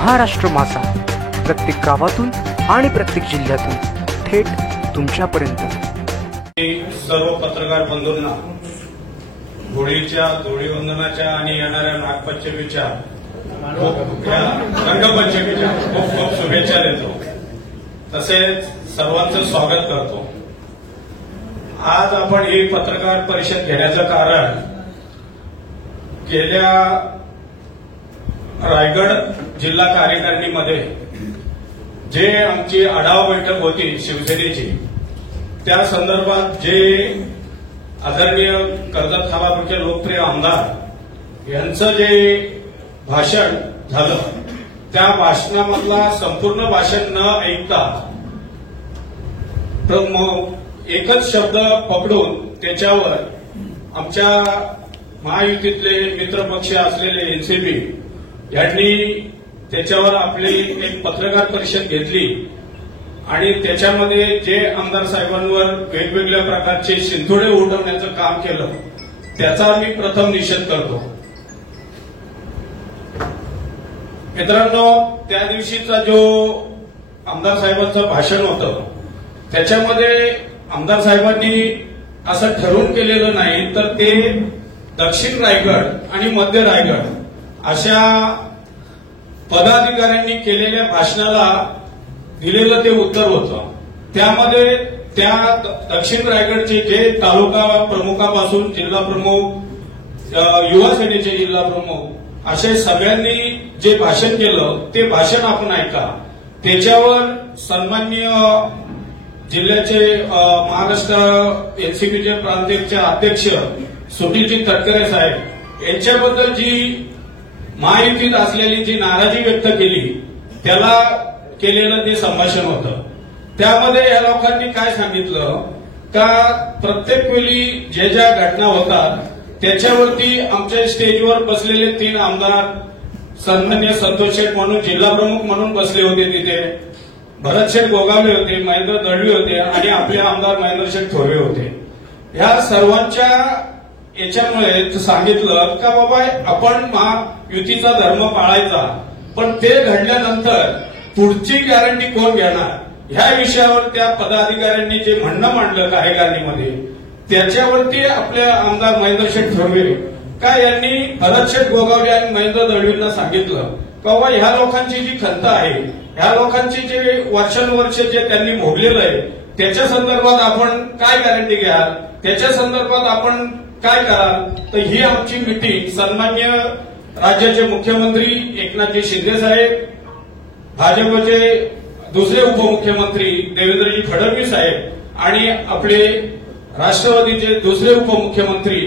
महाराष्ट्र माझा प्रत्येक गावातून आणि प्रत्येक जिल्ह्यातून थेट तुमच्यापर्यंत। सर्व पत्रकार बंधूंना होळीच्या, धुळीवंदनाच्या आणि येणाऱ्या नागपंचमीच्या, रंगपंचमीच्या खूप खूप शुभेच्छा देतो। तसेच सर्वांचं स्वागत करतो। आज आपण ही पत्रकार परिषद घेण्याचं कारण गेल्या रायगड जिल्हा कार्यकारिणीमध्ये जे आमची आढावा बैठक होती शिवसेनेची, त्या संदर्भात जे आदरणीय कर्जत खालापूरचे लोकप्रिय आमदार यांचं जे भाषण झालं, त्या भाषणामधला संपूर्ण भाषण न ऐकता एकच शब्द पकडून त्याच्यावर आमच्या महायुतीतले मित्रपक्ष असलेले एनसीपी यांनी त्याच्यावर आपली एक पत्रकार परिषद घेतली आणि त्याच्यामध्ये जे आमदार साहेबांवर वेगवेगळ्या प्रकारचे शिंतोडे उडवण्याचं काम केलं, त्याचा मी प्रथम निषेध करतो। मित्रांनो, त्या दिवशीचा जो आमदार साहेबांचं भाषण होतं, त्याच्यामध्ये आमदार साहेबांनी असं ठरवून केलेलं नाही, तर ते दक्षिण रायगड आणि मध्य रायगड अशा पदाधिकाऱ्यांनी केलेल्या भाषणाला दिलेलं ते उत्तर होतं। त्यामध्ये त्या दक्षिण रायगडचे जे तालुका प्रमुखापासून जिल्हा प्रमुख, युवा सेनेचे जिल्हा प्रमुख असे सगळ्यांनी जे भाषण केलं, ते भाषण आपण ऐका। त्याच्यावर सन्माननीय जिल्ह्याचे महाराष्ट्र एनसीपीचे प्रांतिकचे अध्यक्ष सुनीलजी तटकरे साहेब यांच्याबद्दल जी महायुतीत असलेली जी नाराजी व्यक्त केली, त्याला केलेलं ते संभाषण होतं। त्यामध्ये या लोकांनी काय सांगितलं का प्रत्येक वेळी ज्या घटना होतात त्याच्यावरती आमच्या स्टेजवर बसलेले 3 आमदार, सन्मान्य संतोष शेठ म्हणून जिल्हा प्रमुख म्हणून बसले होते, तिथे भरत शेठ गोगावले होते, महेंद्र दळवी होते आणि आपले आमदार महेंद्र शेठ थोरवे होते। ह्या सर्वांच्या याच्यामुळे सांगितलं का बाबा आपण महायुतीचा धर्म पाळायचा, पण ते घडल्यानंतर पुढची गॅरंटी कोण घेणार, ह्या विषयावर त्या पदाधिकाऱ्यांनी जे म्हणणं मांडलं कार्यकारिणीमध्ये, त्याच्यावरती आपले आमदार महेंद्र शेठ थोरवे का यांनी भरत शेठ गोगावले आणि महेंद्र दळवींना सांगितलं का बाबा ह्या लोकांची जी खंत आहे, ह्या लोकांची जे वर्षानुवर्ष जे त्यांनी भोगलेलं आहे, त्याच्या संदर्भात आपण काय गॅरंटी घ्याल, त्याच्या संदर्भात आपण काय कराल। तर ही आमची मीटिंग सन्मान्य राज्याचे मुख्यमंत्री एकनाथजी शिंदे साहेब, भाजपचे दुसरे उपमुख्यमंत्री देवेंद्रजी फडणवीस साहेब आणि आपले राष्ट्रवादीचे दुसरे उपमुख्यमंत्री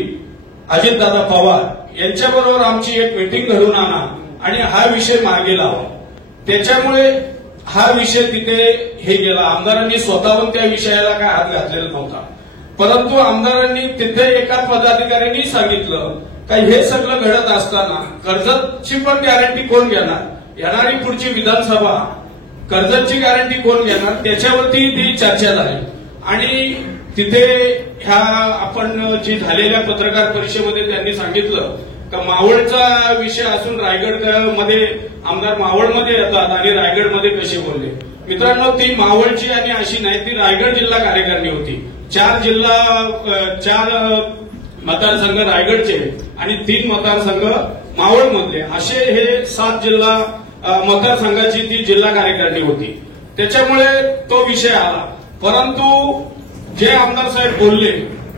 अजितदादा पवार यांच्याबरोबर आमची एक मीटिंग घडून आणा आणि हा विषय मागे लावा। त्याच्यामुळे हा विषय तिथे हे गेला। आमदारांनी स्वतःहून त्या विषयाला काय हात घातलेला नव्हता, परंतु आमदारांनी तिथे एका पदाधिकाऱ्यांनी सांगितलं का हे सगळं घडत असताना कर्जतची पण गॅरंटी कोण घेणार, येणारी पुढची विधानसभा कर्जतची गॅरंटी कोण घेणार, त्याच्यावरती ती चर्चा झाली। आणि तिथे ह्या आपण जी झालेल्या पत्रकार परिषदेमध्ये त्यांनी सांगितलं का मावळचा विषय असून रायगडमध्ये आमदार मावळमध्ये येतात आणि रायगडमध्ये कसे बोलले। मित्रांनो, ती मावळची आणि अशी नाही, ती रायगड जिल्हा कार्यकारिणी होती। 4 मतदारसंघ रायगडचे आणि 3 मतदारसंघ मावळमधले असे हे 7 जिल्हा मतदारसंघाची ती जिल्हा कार्यकारिणी होती। त्याच्यामुळे तो विषय आला, परंतु जे आमदार साहेब बोलले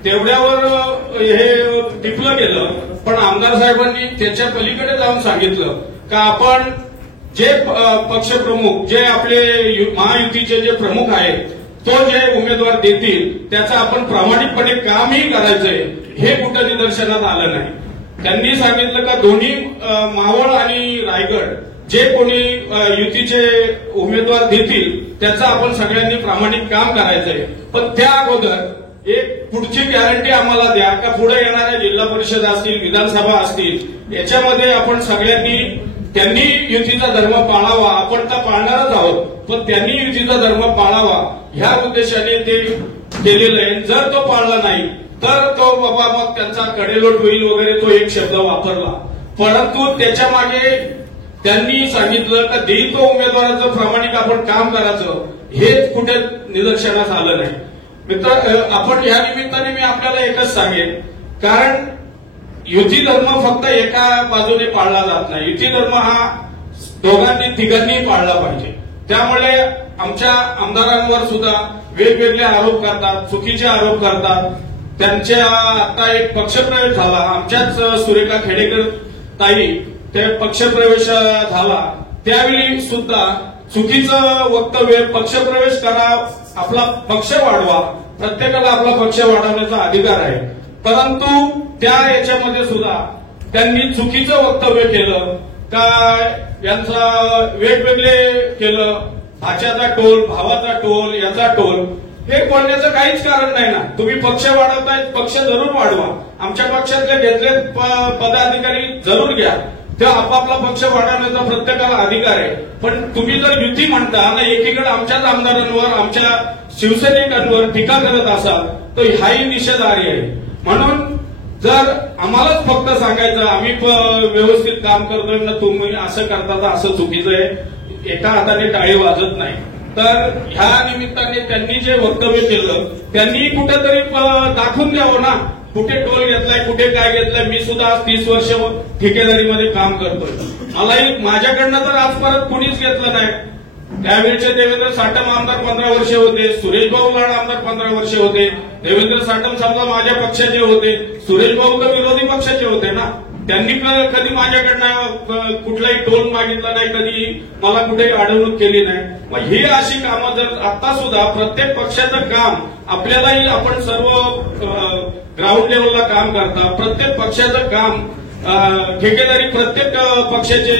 तेवढ्यावर हे टिपलं गेलं, पण आमदार साहेबांनी त्याच्या पलीकडे जाऊन सांगितलं का आपण जे पक्षप्रमुख, जे आपले महायुतीचे जे प्रमुख आहेत, तो जे उमेदवार देतील त्याचं आपण प्रामाणिकपणे कामही करायचंय, हे कुठं निदर्शनात आलं नाही। त्यांनी सांगितलं का दोन्ही मावळ आणि रायगड जे कोणी युतीचे उमेदवार देतील त्याचं आपण सगळ्यांनी प्रामाणिक काम करायचंय, पण त्या अगोदर एक पुढची गॅरंटी आम्हाला द्या का पुढे येणाऱ्या जिल्हा परिषद असतील, विधानसभा असतील, याच्यामध्ये आपण सगळ्यांनी त्यांनी युतीचा धर्म पाळावा, आपण तर पाळणारच आहोत, पण त्यांनी युतीचा धर्म पाळावा ह्या उद्देशाने ते केलेलं आहे। जर तो पाळला नाही तर तो बाबा मग त्यांचा कडेलोट होईल वगैरे तो एक शब्द वापरला, परंतु त्याच्या मागे त्यांनी सांगितलं का देईल तो उमेदवाराचं प्रामाणिक आपण काम करायचं, हेच कुठे निदर्शनास आलं नाही. मित्र, आपण या निमित्ताने मी आपल्याला एकच सांगेन, कारण युती धर्म फक्त एका बाजूने पाळला जात नाही. युती धर्म हा दोघांनी तिघांनी पाळला पाहिजे. त्यामुळे आमच्या आमदारांवर सुद्धा वेगवेगळे आरोप करतात, चुकीचे आरोप करतात. त्यांच्या आता एक पक्षप्रवेश झाला, आमच्याच सुरेखा खेडेकर ताई ते पक्षप्रवेश झाला, त्यावेळी सुद्धा चुकीचं वक्तव्य, पक्षप्रवेश करा, आपला पक्ष वाढवा, प्रत्येकाला आपला पक्ष वाढवण्याचा अधिकार आहे. परंतु त्या याच्यामध्ये सुद्धा त्यांनी चुकीचं वक्तव्य केलं का यांचा वेगवेगळे केलं, भाच्याचा टोल, भावाचा टोल, याचा टोल. हे बोलण्याचं काहीच कारण नाही ना. तुम्ही पक्ष वाढवताय, पक्ष जरूर वाढवा, आमच्या पक्षातले घेतले पदाधिकारी जरूर घ्या, ते आपापला पक्ष वाढवण्याचा प्रत्येकाला अधिकार आहे. पण तुम्ही जर युती म्हणता ना, एकीकडे आमच्याच आमदारांवर, आमच्या शिवसैनिकांवर टीका करत असाल तर हाही निषेधार्ह आहे. म्हणून जर आम्हालाच फक्त सांगायचं आम्ही व्यवस्थित काम करतोय ना, तुम्ही असं करता तर असं चुकीचं आहे, एका हाताने टाळी वाजत नाही. तर ह्या निमित्ताने त्यांनी जे वक्तव्य केलं त्यांनी कुठेतरी दाखवून द्यावं ना, कुठे टोल घेतलाय, कुठे काय घेतलंय. मी सुद्धा आज 30 वर्ष ठेकेदारीमध्ये काम करतोय. मलाही माझ्याकडनं तर आज परत कुणीच घेतलं नाही. त्यावेळेचे देवेंद्र साठम आमदार 15 वर्ष होते, सुरेश भाऊ लाड आमदार 15 वर्ष होते. देवेंद्र साठम समजा माझ्या पक्षाचे होते, सुरेश भाऊ तर विरोधी पक्षाचे होते ना. त्यांनी कधी माझ्याकडनं कुठलाही टोल मागितला नाही, कधी मला कुठेही अडवणूक केली नाही. मग ही अशी कामं जर आता सुद्धा प्रत्येक पक्षाचं काम, आपल्यालाही आपण सर्व ग्राउंड लेवलला काम करता, प्रत्येक पक्षाचं काम ठेकेदारी प्रत्येक पक्षाचे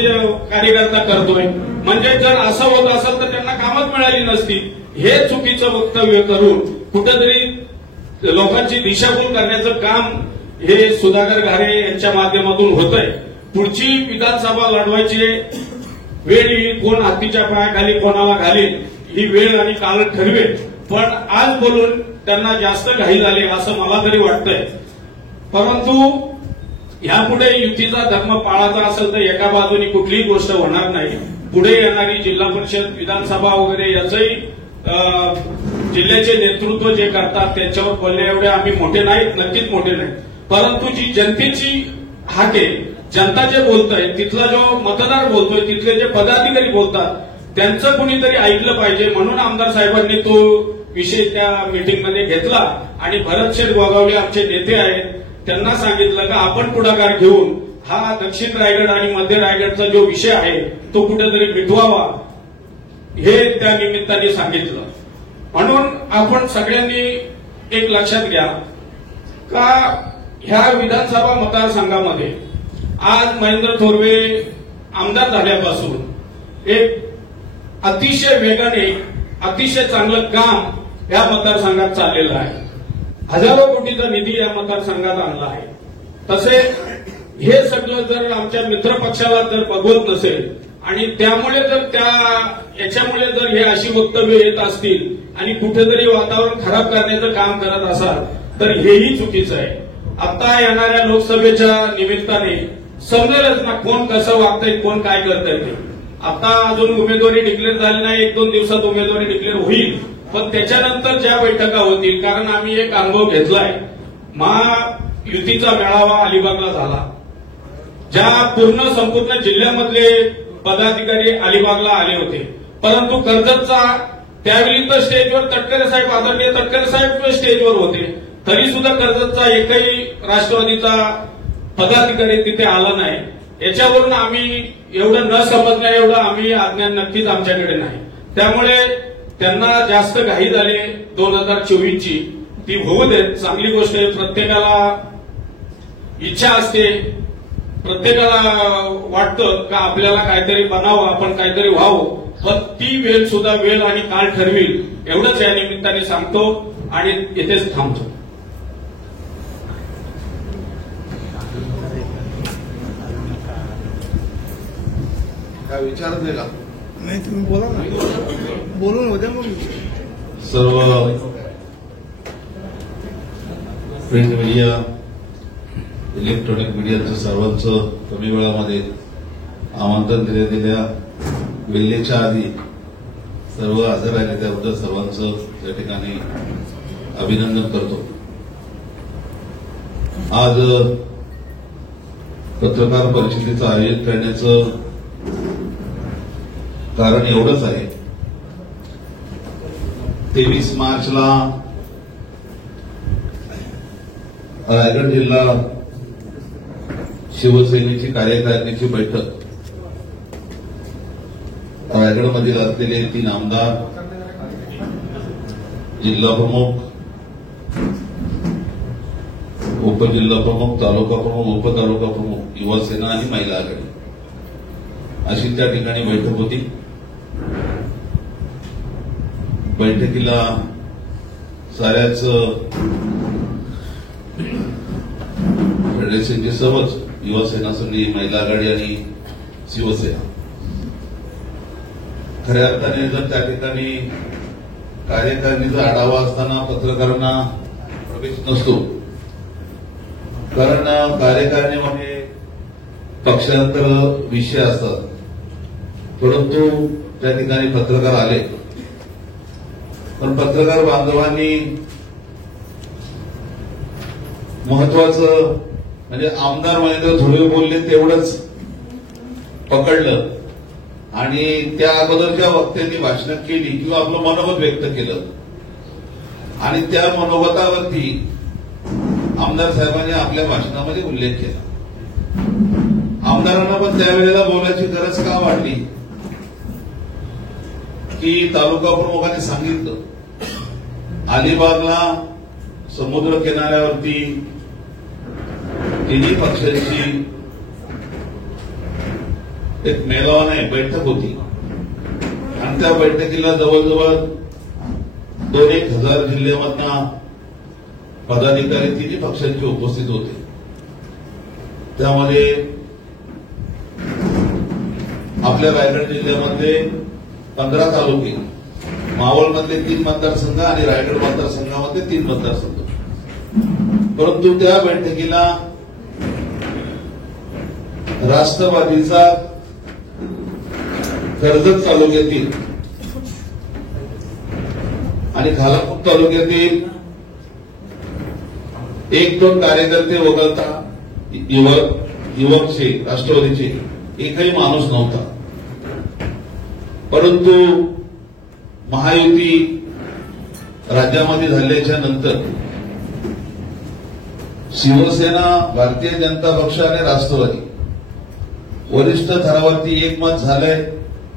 कार्यकर्ता करतोय. म्हणजे जर असं होत असेल तर त्यांना कामच मिळाली नसती. हे चुकीचं वक्तव्य करून कुठेतरी लोकांची दिशाभूल करण्याचं काम हे सुधाकर घारे यांच्या माध्यमातून होतंय. पुढची विधानसभा लढवायची वेळ ही कोण हातीच्या पायाखाली कोणाला घालील ही वेळ आणि काळ ठरवेल. पण आज बोलून त्यांना जास्त घाई झाली असं मला तरी वाटतंय. परंतु यापुढे युतीचा धर्म पाळायचा असेल तर एका बाजूनी कुठलीही गोष्ट होणार नाही. पुढे येणारी जिल्हा परिषद, विधानसभा वगैरे याचंही जिल्ह्याचे नेतृत्व जे करतात त्यांच्यावर बोलण्या एवढे आम्ही मोठे नाहीत, नक्कीच मोठे नाहीत. परंतु जी जनतेची हाक आहे, जनता जे बोलतंय, तिथला जो मतदार बोलतोय, तिथले जे पदाधिकारी बोलतात त्यांचं कुणीतरी ऐकलं पाहिजे. म्हणून आमदार साहेबांनी तो विषय त्या मीटिंगमध्ये घेतला आणि भरतशेठ गोगावले आमचे नेते आहेत, त्यांना सांगितलं का आपण पुढाकार घेऊन हा दक्षिण रायगड आणि मध्य रायगडचा जो विषय आहे तो कुठेतरी मिटवावा, हे त्या निमित्ताने सांगितलं. म्हणून आपण सगळ्यांनी एक लक्षात घ्या का ह्या विधानसभा मतदारसंघामध्ये आज महेंद्र थोरवे आमदार झाल्यापासून एक अतिशय वेगाने, अतिशय चांगलं काम या मतदारसंघात चाललेलं आहे. हजारो कोटीचा निधी या मतदारसंघात आणला आहे. तसे हे सगळं जर आमच्या मित्रपक्षाला जर बघवत नसेल आणि त्यामुळे जर याच्यामुळे जर हे अशी वक्तव्य येत असतील आणि कुठेतरी वातावरण खराब करण्याचं काम करत असाल तर हेही चुकीचं आहे. आता येणाऱ्या लोकसभेच्या निमित्ताने समजेलच ना कोण कसं वागतंय, कोण काय करतंय ते. आता अजून उमेदवारी डिक्लेअर झाली नाही, 1-2 दिवसात उमेदवारी डिक्लेअर होईल. पण त्याच्यानंतर ज्या बैठका होतील, कारण आम्ही एक अनुभव घेतलाय, महायुतीचा मेळावा अलिबागला झाला, ज्या संपूर्ण जिल्ह्यामधले पदाधिकारी अलिबागला आले होते. परंतु कर्जतचा त्यावेळी तर स्टेजवर तटकरे साहेब, आदरणीय तटकरे साहेब स्टेजवर होते, तरी सुद्धा कर्जतचा एकही राष्ट्रवादीचा पदाधिकारी तिथे आला नाही. याच्यावरून आम्ही एवढं न समजण्या एवढं आम्ही अज्ञान नक्कीच आमच्याकडे नाही. त्यामुळे त्यांना जास्त घाई झाली 2024ची, ती होऊ देत, चांगली गोष्ट आहे. प्रत्येकाला इच्छा असते, प्रत्येकाला वाटतं का आपल्याला काहीतरी बनावं, आपण काहीतरी व्हावं. पण ती वेळ सुद्धा वेळ आणि काळ ठरविल, एवढंच या निमित्ताने सांगतो आणि येथेच थांबतो. काय विचारत नाही का? नाही, तुम्ही बोला ना, बोलून होत्या. मग सर्व प्रिंट मीडिया, इलेक्ट्रॉनिक मीडियाचं सर्वांचं कमी वेळामध्ये आमंत्रण दिलेल्या वेल्हेच्या आधी सर्व हजर राहिले त्याबद्दल सर्वांचं या ठिकाणी अभिनंदन करतो. आज पत्रकार परिषदेचं आयोजन करण्याचं कारण एवढंच आहे. 23 मार्चला रायगड जिल्हा शिवसेनेची कार्यकारिणीची बैठक रायगडमधील असलेले 3 आमदार, जिल्हा प्रमुख, उपजिल्हा प्रमुख, तालुका प्रमुख, उपतालुका प्रमुख, युवा सेना आणि महिला आघाडी अशी त्या ठिकाणी बैठक होती. बैठकीला साऱ्याच फेडरेशनचे सर्वच युवा सेना संघी, महिला आघाडी आणि शिवसेना खऱ्या अर्थाने जर त्या ठिकाणी कार्यकारिणीचा आढावा असताना पत्रकारांना प्रवेश नसतो. कारण कार्यकारिणीमध्ये पक्षांतर विषय असतात, परंतु त्या ठिकाणी पत्रकार आले. पण पत्रकार बांधवांनी महत्वाचं म्हणजे आमदार महेंद्र धुळे बोलले तेवढंच पकडलं आणि त्या अगोदरच्या वक्त्यांनी भाषण केली किंवा आपलं मनोगत व्यक्त केलं आणि त्या मनोगतावरती आमदार साहेबांनी आपल्या भाषणामध्ये उल्लेख केला. आमदारांना पण त्यावेळेला बोलायची गरज का वाटली की तालुका प्रमुखांनी सांगितलं अलिबागला समुद्र किनाऱ्यावरती तिन्ही पक्षांची एक मेळावा नाही बैठक होती आणि त्या बैठकीला जवळजवळ 2,000 जिल्ह्यामधना पदाधिकारी तिन्ही पक्षांचे उपस्थित होते. त्यामध्ये आपल्या रायगड जिल्ह्यामध्ये 15 तालुके, मावळमधले 3 मतदारसंघ आणि रायगड मतदारसंघामध्ये 3 मतदारसंघ. परंतु त्या बैठकीला राष्ट्रवादीचा कर्जत तालुक्यातील आणि खालापूर तालुक्यातील 1-2 कार्यकर्ते वगळता युवकचे राष्ट्रवादीचे एकही माणूस नव्हता. परंतु महायुती राज्यामध्ये झाल्याच्या नंतर शिवसेना, भारतीय जनता पक्ष आणि राष्ट्रवादी वरिष्ठ थरावरती एकमत झालंय,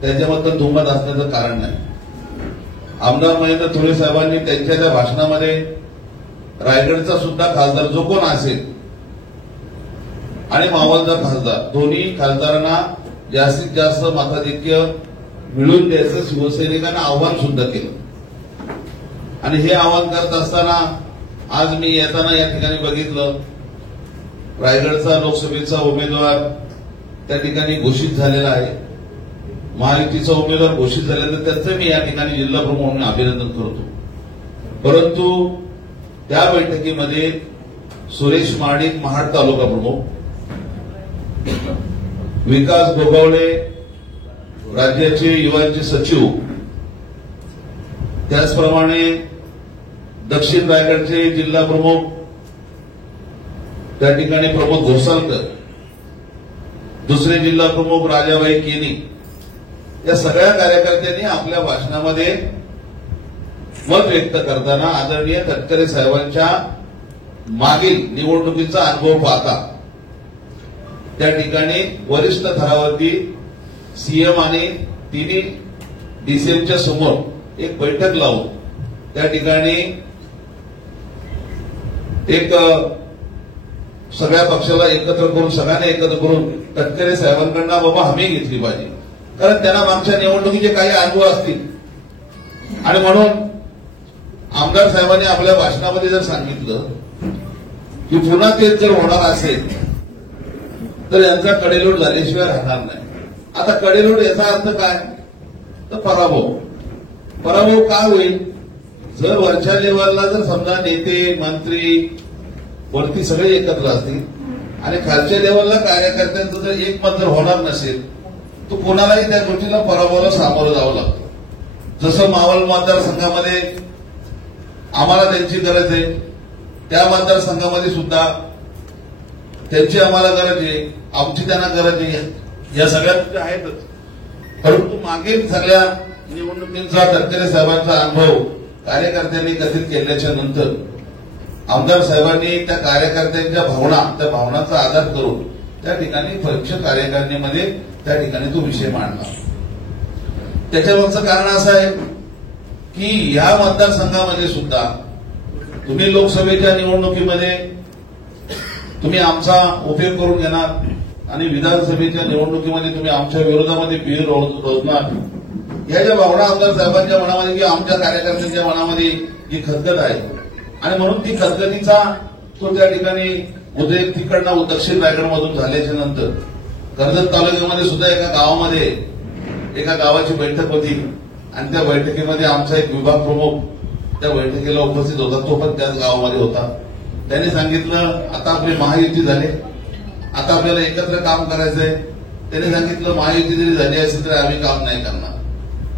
त्याच्याबद्दल दुमत असण्याचं कारण नाही. आमदार महेंद्र धुळे साहेबांनी त्यांच्या त्या भाषणामध्ये रायगडचा सुद्धा खासदार जो कोण असेल आणि मावळचा खासदार दोन्ही खासदारांना जास्तीत जास्त मताधिक्य मिळवून द्यायचं शिवसैनिकांना आव्हान सुद्धा केलं. आणि हे आव्हान करत असताना आज मी येताना या ठिकाणी बघितलं रायगडचा लोकसभेचा उमेदवार त्या ठिकाणी घोषित झालेला आहे. महायुतीचा उमेदवार घोषित झाल्यानंतर त्याचं मी या ठिकाणी जिल्हा प्रमुख म्हणून अभिनंदन करतो. परंतु त्या बैठकीमध्ये सुरेश माडिक महाड तालुका प्रमुख, विकास गोगावले राज्याचे युवांचे सचिव, त्याचप्रमाणे दक्षिण रायगडचे जिल्हा प्रमुख त्या ठिकाणी प्रमोद घोसालकर, दुसरे जिल्हा प्रमुख राजाबाई केनी, या सगळ्या कार्यकर्त्यांनी आपल्या भाषणामध्ये मत व्यक्त करताना आदरणीय तटकरे साहेबांच्या मागील निवडणुकीचा अनुभव पाहता त्या ठिकाणी वरिष्ठ थरावरती सीएम आणि तिन्ही डीसीएमच्या समोर एक बैठक लावून त्या ठिकाणी एक सगळ्या पक्षाला एकत्र करून, सगळ्यांना एकत्र करून तटकरे साहेबांकडनं बाबा हमी घेतली पाहिजे. कारण त्यांना मागच्या निवडणुकीचे काही अनुभव असतील आणि म्हणून आमदार साहेबांनी आपल्या भाषणामध्ये जर सांगितलं की पुन्हा तेच जर होणार असेल तर यांचा कडेलोट झाल्याशिवाय राहणार नाही. आता कडेलोट याचा अर्थ काय तर पराभव. पराभव का होईल जर वरच्या लेवलला जर समजा नेते मंत्री वरती सगळे एकत्र असतील आणि खालच्या लेवलला कार्यकर्त्यांचं जर एकमत जर होणार नसेल तो कोणालाही त्या गोष्टीला पराभवाला सामोरं जावं लागतं. जसं मावळ मतदारसंघामध्ये आम्हाला त्यांची गरज आहे, त्या मतदारसंघामध्ये सुद्धा त्यांची आम्हाला गरज आहे, आमची त्यांना गरज आहे. या सगळ्या गोष्टी आहेतच. परंतु मागील सगळ्या निवडणुकींचा तटकरे साहेबांचा अनुभव कार्यकर्त्यांनी कथित केल्याच्या नंतर आमदार साहेबांनी त्या कार्यकर्त्यांच्या भावना, त्या भावनांचा आधार करून त्या ठिकाणी पक्ष कार्यकारिणीमध्ये त्या ठिकाणी तो विषय मांडला. त्याच्यामागचं कारण असं आहे की या मतदारसंघामध्ये सुद्धा तुम्ही लोकसभेच्या निवडणुकीमध्ये तुम्ही आमचा उपयोग करून घेणार आणि विधानसभेच्या निवडणुकीमध्ये तुम्ही आमच्या विरोधामध्ये बिल रोजणार. या ज्या भावना आमदार साहेबांच्या मनामध्ये किंवा आमच्या कार्यकर्त्यांच्या मनामध्ये जी खतखत आहे आणि म्हणून ती खतखतीचा तो त्या ठिकाणी उद्रेक तिकडनं दक्षिण रायगडमधून झाल्याच्या नंतर कर्जत तालुक्यामध्ये सुद्धा एका गावाची बैठक होती आणि त्या बैठकीमध्ये आमचा एक विभाग प्रमुख त्या बैठकीला उपस्थित होता. तो पण त्याच गावामध्ये होता. त्यांनी सांगितलं आता आपली महायुती झाली, आता आपल्याला एकत्र काम करायचंय. त्यांनी सांगितलं महायुती जरी झाली असेल तरी आम्ही काम नाही करणार.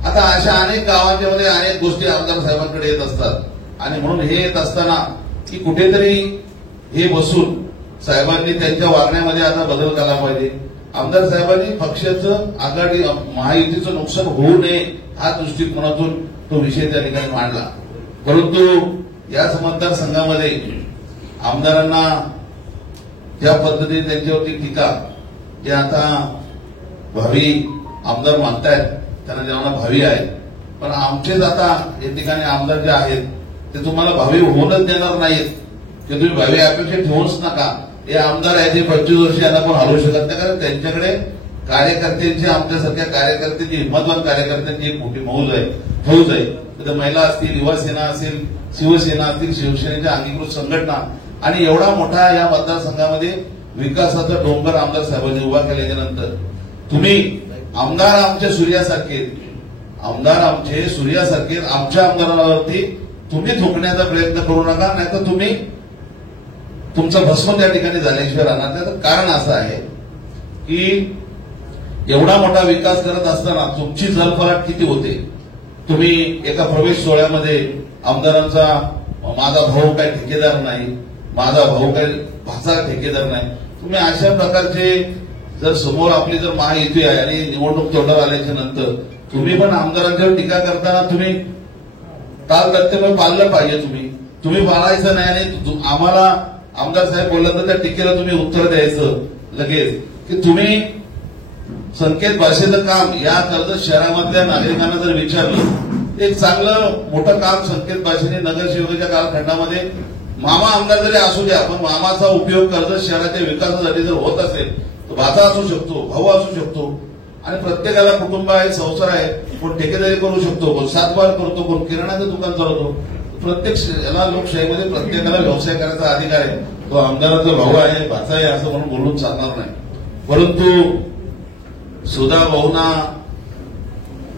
आता अशा अनेक गावांच्या मध्ये अनेक गोष्टी आमदार साहेबांकडे येत असतात आणि म्हणून हे येत असताना की कुठेतरी हे बसून साहेबांनी त्यांच्या वागण्यामध्ये आता बदल केला पाहिजे. आमदार साहेबांनी पक्षाचं आघाडी महायुतीचं नुकसान होऊ नये हा दृष्टिकोनातून तो विषय त्या ठिकाणी मांडला. परंतु याच मतदारसंघामध्ये आमदारांना ज्या पद्धतीने त्यांच्यावरती टीका, जे आता भावी आमदार मानतायत त्यांना जेव्हा भावी आहे, पण आमचेच आता या ठिकाणी आमदार जे आहेत ते तुम्हाला भावी होऊनच देणार नाहीत की तुम्ही भावी अपेक्षा ठेवूच नका. हे आमदार आहेत जे 25 वर्ष यांना पण हलवू शकत नाही, कारण त्यांच्याकडे कार्यकर्त्यांची, आमच्यासारख्या कार्यकर्त्यांची, हिंमतवान कार्यकर्त्यांची एक मोठी फौज आहे. तर महिला असतील, युवासेना असेल, शिवसेना असतील, शिवसेनेच्या अंगीकृत संघटना आणि एवढा मोठा या मतदारसंघामध्ये विकासाचा डोंगर आमदार साहेबांनी उभा केल्याच्या नंतर तुम्ही आमदार आमच्या सूर्यासारखे, आमच्या आमदारावरती तुम्ही थोपण्याचा प्रयत्न करू नका, नाहीतर तुम्ही तुमचं भस्म त्या ठिकाणी झाल्याशिवाय राहणार. त्याचं कारण असं आहे की एवढा मोठा विकास करत असताना तुमची जलफराट किती होते. तुम्ही एका प्रवेश सोहळ्यामध्ये आमदारांचा माझा भाऊ काही ठेकेदार नाही, माझा भाऊ काही भाचा ठेकेदार नाही, तुम्ही अशा प्रकारचे जर समोर आपली जर महायुती आहे आणि निवडणूक तोंडावर आल्याच्या नंतर तुम्ही पण आमदारांच्यावर टीका करताना तुम्ही ताल तथ्यमय पाळलं पाहिजे. तुम्ही पाळायचं नाही आणि आम्हाला आमदार साहेब बोललं तर त्या टीकेला तुम्ही उत्तर द्यायचं लगेच की तुम्ही संकेत भाषेचं काम या कर्जत शहरामधल्या नागरिकांना जर विचारलं, एक चांगलं मोठं काम संकेत भाषेने नगरसेवकाच्या कालखंडामध्ये मामा आमदार जरी असू द्या, पण मामाचा उपयोग कर्जत शहराच्या विकासासाठी जर होत असेल तर भाचा असू शकतो, भाऊ असू शकतो आणि प्रत्येकाला कुटुंब आहे, संसार आहे. कोण ठेकेदारी करू शकतो, कोण सातबार करतो, कोण किराणाचं दुकान चालवतो. प्रत्येक याला लोकशाहीमध्ये प्रत्येकाला व्यवसाय करायचा अधिकार आहे. तो आमदाराचा भाऊ आहे, भाचा आहे असं म्हणून बोलून चालणार नाही. परंतु सुधा भाऊना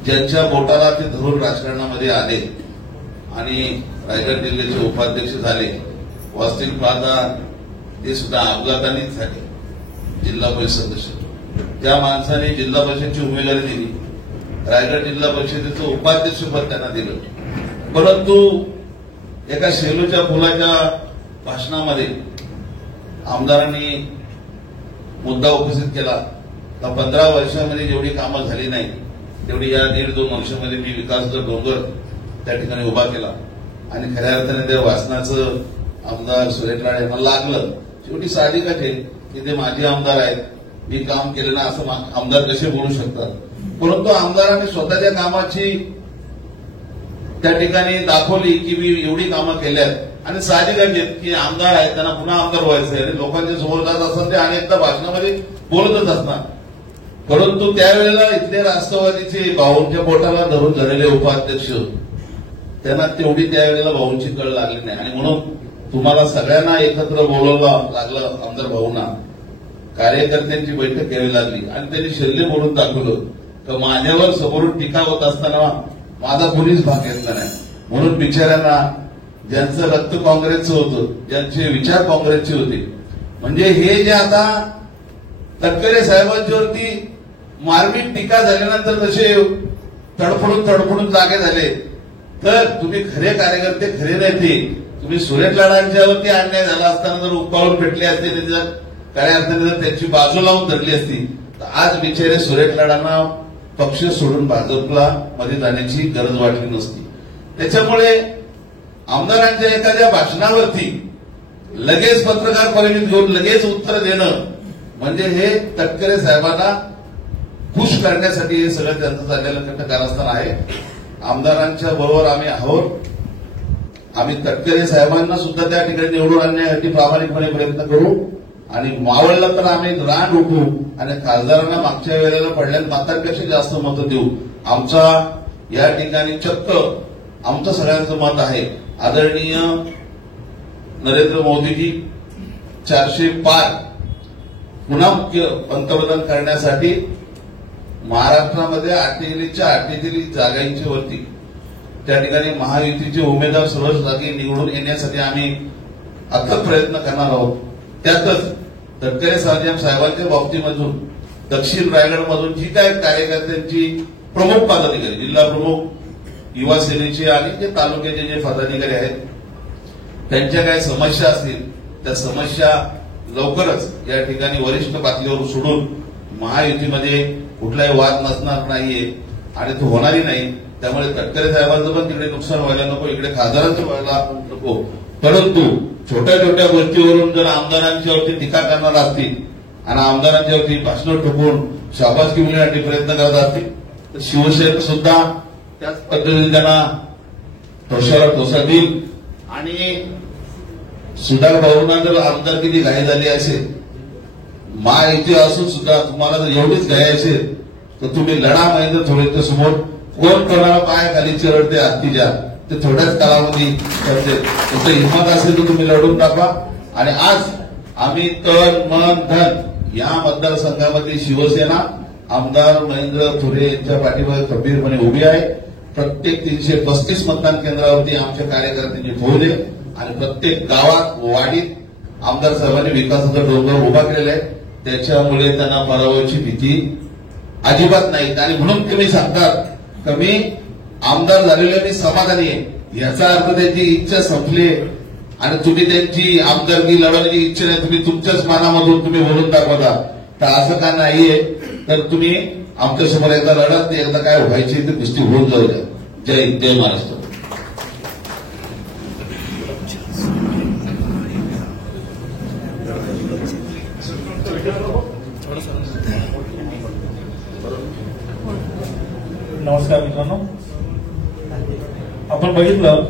ज्यांच्या बोटाला ते धरून राजकारणामध्ये आले आणि रायगड जिल्ह्याचे उपाध्यक्ष झाले, वास्तविक पाहता ते सुद्धा अपघातानेच झाले. जिल्हा परिषद सदस्य त्या माणसाने जिल्हा परिषदची उमेदवारी दिली, रायगड जिल्हा परिषदेचं उपाध्यक्षपद त्यांना दिलं. परंतु एका शेलूच्या फुलाच्या भाषणामध्ये आमदारांनी मुद्दा उपस्थित केला तर 15 वर्षामध्ये जेवढी कामं झाली नाही तेवढी या 1.5-2 वर्षामध्ये मी विकासाचा डोंगर त्या ठिकाणी उभा केला. आणि खऱ्या अर्थाने त्या वासनाचं आमदार सुरेश लाड यांना लागलं. शेवटी साहजिकच आहे की ते माझे आमदार आहेत, मी काम केलं ना असं आमदार कसे बोलू शकतात. परंतु आमदारांनी स्वतःच्या कामाची त्या ठिकाणी दाखवली की मी एवढी कामं केल्यात आणि साहजिकच आहेत की आमदार आहेत त्यांना पुन्हा आमदार व्हायचं आहे आणि लोकांच्या समोर जात असतात ते अनेकदा भाषणामध्ये बोलतच असणार. परंतु त्यावेळेला इथले राष्ट्रवादीचे भाऊंच्या पोटाला धरून झालेले उपाध्यक्ष त्यांना तेवढी त्यावेळेला भाऊंची कळ लागली नाही आणि म्हणून तुम्हाला सगळ्यांना एकत्र बोलवलं लागलं. आमदार भाऊंना कार्यकर्त्यांची बैठक घ्यावी लागली आणि त्यांनी शल्य बोलून दाखवलं तर माझ्यावर समोरून टीका होत असताना माझा कुणीच भाग घेतला नाही. म्हणून बिचाऱ्यांना ज्यांचं रक्त काँग्रेसचं होतं, ज्यांचे विचार काँग्रेसचे होते, म्हणजे हे जे आता तटकरे साहेबांच्यावरती मार्मिक टीका झाल्यानंतर जसे तडफडून जागे झाले, तर तुम्ही खरे कार्यकर्ते, खरे नेते, तुम्ही सुरेश लाडांच्यावरती अन्याय झाला असताना जर उपाळून पेटले असते, जर खऱ्या अर्थाने जर त्यांची बाजू लावून धरली असती, तर आज बिचारे सुरेश लाडांना पक्ष सोडून भाजपला मध्ये जाण्याची गरज वाटली नसती. त्याच्यामुळे आमदारांच्या एखाद्या भाषणावरती लगेच पत्रकार परिषद घेऊन लगेच उत्तर देणं म्हणजे हे तटकरे साहेबांना खुश करण्यासाठी हे सगळं त्यांचं चाललेलं कारस्थान आहे. आमदारांच्या बरोबर आम्ही आहोत. आम्ही तटकरे साहेबांना सुद्धा त्या ठिकाणी निवडून आणण्यासाठी प्रामाणिकपणे प्रयत्न करू आणि मावळलं तर आम्ही रान उठू आणि खासदारांना मागच्या वेळेला पडलेल्या मतांपेक्षा जास्त मतं देऊ. आमचा या ठिकाणी चक्क आमचं सगळ्यांचं मत आहे, आदरणीय नरेंद्र मोदीजी 400 पार पुन्हा पंतप्रधान करण्यासाठी महाराष्ट्रामध्ये 48 जागांच्या वरती त्या ठिकाणी महायुतीचे उमेदवार सर्व जागी निवडून येण्यासाठी आम्ही अथक प्रयत्न करणार आहोत. त्यातच तटकरे साहेबांच्या बाबतीमधून दक्षिण रायगडमधून जी काय कार्यकर्त्यांची प्रमुख पदाधिकारी, जिल्हा प्रमुख, युवा सेनेचे आणि जे तालुक्याचे जे पदाधिकारी आहेत, त्यांच्या काय समस्या असतील त्या समस्या लवकरच या ठिकाणी वरिष्ठ पातळीवर सोडून महायुतीमध्ये कुठलाही वाद नसणार नाहीये आणि तो होणारही नाही. त्यामुळे तटकरे साहेबांचं पण तिकडे नुकसान व्हायला नको, इकडे खासदारांचं व्हायला नको. परंतु छोट्या छोट्या गोष्टीवरून जर आमदारांच्यावरती टीका करणार असतील आणि आमदारांच्यावरती भाषणं ठोकून शाबासकी मिळण्यासाठी प्रयत्न करत असतील तर शिवसेना सुद्धा त्याच पद्धतीने त्यांना ठोशाला ठोसा देईल. आणि सुधार भाऊंना जर आमदारकीची घाई झाली असेल, महायुती असून सुद्धा तुम्हाला जर एवढीच घाई असेल तर तुम्ही लढा महेंद्र थोडेच्या समोर. कोण कोणाला पायाखाली चिरडते हत्तीच्या ते थोड्याच कालावधी करते. तुमचं हिंमत असेल तर तुम्ही लढून टाका. आणि आज आम्ही तन मन धन या मतदारसंघामध्ये शिवसेना आमदार महेंद्र थोरे यांच्या पाठीमागे खंबीरपणे उभी आहे. प्रत्येक 335 मतदान केंद्रावरती आमच्या कार्यकर्त्यांनी ठेवले आणि प्रत्येक गावात वाडीत आमदार साहेबांनी विकासाचा डोंगर उभा केलेला आहे. त्याच्यामुळे त्यांना पराभवाची भीती अजिबात नाही. आणि म्हणून तुम्ही सांगतात कमी आमदार झालेले मी समाधानी आहे, याचा अर्थ त्यांची इच्छा संपली आणि तुम्ही त्यांची आमदारकी लढवण्याची इच्छा नाही, तुम्ही तुमच्याच मनामधून तुम्ही बोलून दाखवता. तर असं का नाहीये, तर तुम्ही आमच्यासमोर एकदा लढत, एकदा काय व्हायची ते गोष्टी होऊन जाऊ द्या. जय हिंद, जय महाराष्ट्र. नमस्कार मित्रांनो, आपण बघितलं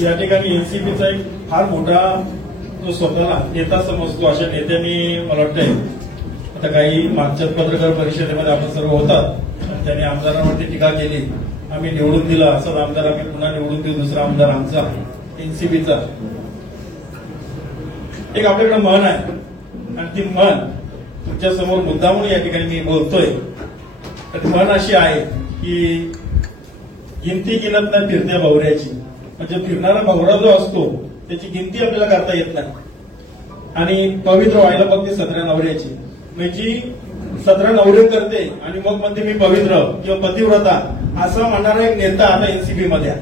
या ठिकाणी एनसीपीचा एक फार मोठा जो स्वतःला नेता समजतो अशा नेत्यांनी मला वाटतंय आता काही मागच्या पत्रकार परिषदेमध्ये आपण सर्व होतात, त्यांनी आमदारांवरती टीका केली, आम्ही निवडून दिला, असाच आमदार आम्ही पुन्हा निवडून देऊ, दुसरा आमदार आमचा एनसीपीचा. एक आपल्याकडे म्हण आहे आणि ती म्हण तुमच्या समोर मुद्दामून या ठिकाणी मी बोलतोय. तर म्हण अशी आहे की गिनती गिनत नाही फिरत्या भवऱ्याची. म्हणजे फिरणारा भवरा जो असतो त्याची गिनती आपल्याला करता येत नाही. आणि पवित्र व्हायला बघते 17 नवऱ्याची, म्हणजे 17 नवरे करते आणि मग म्हणते मी पवित्र किंवा पतिव्रता असं म्हणणारा एक नेता आता एनसीपी मध्ये आहे.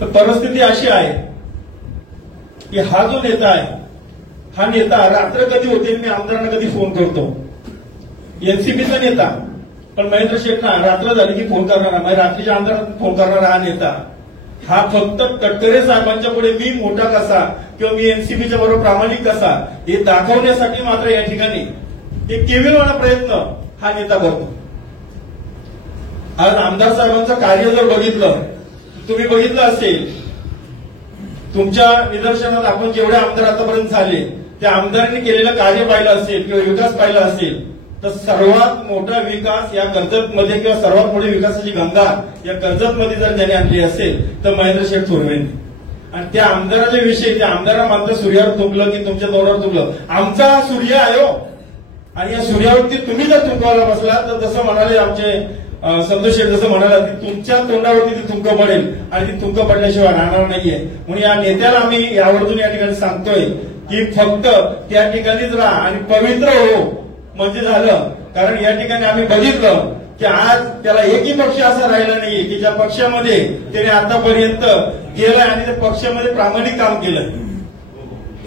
तर परिस्थिती अशी आहे की हा जो नेता आहे, हा नेता रात्र कधी होते मी आमदारांना कधी फोन करतो, एनसीपीचा नेता, पण महेंद्र शेठना रात्र झाली की फोन करणारा, म्हणजे रात्रीच्या आमदारांना फोन करणारा हा नेता, हा फक्त तटकरे साहेबांच्या पुढे मी मोठा कसा किंवा मी एनसीपीच्या बरोबर प्रामाणिक कसा हे दाखवण्यासाठी मात्र या ठिकाणी एक केविलवाणा प्रयत्न हा नेता करतो. आज आमदार साहेबांचं कार्य जर बघितलं, तुम्ही बघितलं असेल, तुमच्या निदर्शनात आपण जेवढे आमदार आतापर्यंत झाले त्या आमदारांनी केलेलं कार्य पाहिलं असेल किंवा विकास पाहिला असेल तर सर्वात मोठा विकास या कर्जतमध्ये किंवा सर्वात मोठी विकासाची गंगा या कर्जतमध्ये जर त्यांनी आणली असेल तर महेंद्र शेठ थोरवेंनी. आणि त्या आमदाराच्या विषयी त्या आमदारा मात्र सूर्यावर तुंबलं की तुमच्या तोंडावर तुंबलं, आमचा हा सूर्य आहे हो. आणि या सूर्यावरती तुम्ही जर तुंबवायला बसला तर जसं म्हणाले आमचे संतोष शेठ जसं म्हणाला की तुमच्या तोंडावरती ती थुंक पडेल आणि ती थुंक पडल्याशिवाय राहणार नाहीये. म्हणून या नेत्याला आम्ही यावरून या ठिकाणी सांगतोय की फक्त त्या ठिकाणीच राहा आणि पवित्र हो म्हणजे झालं. कारण या ठिकाणी आम्ही बघितलं की आज त्याला एकही पक्ष असा राहिला नाहीये की ज्या पक्षामध्ये त्याने आतापर्यंत गेलाय आणि त्या पक्षामध्ये प्रामाणिक काम केलंय.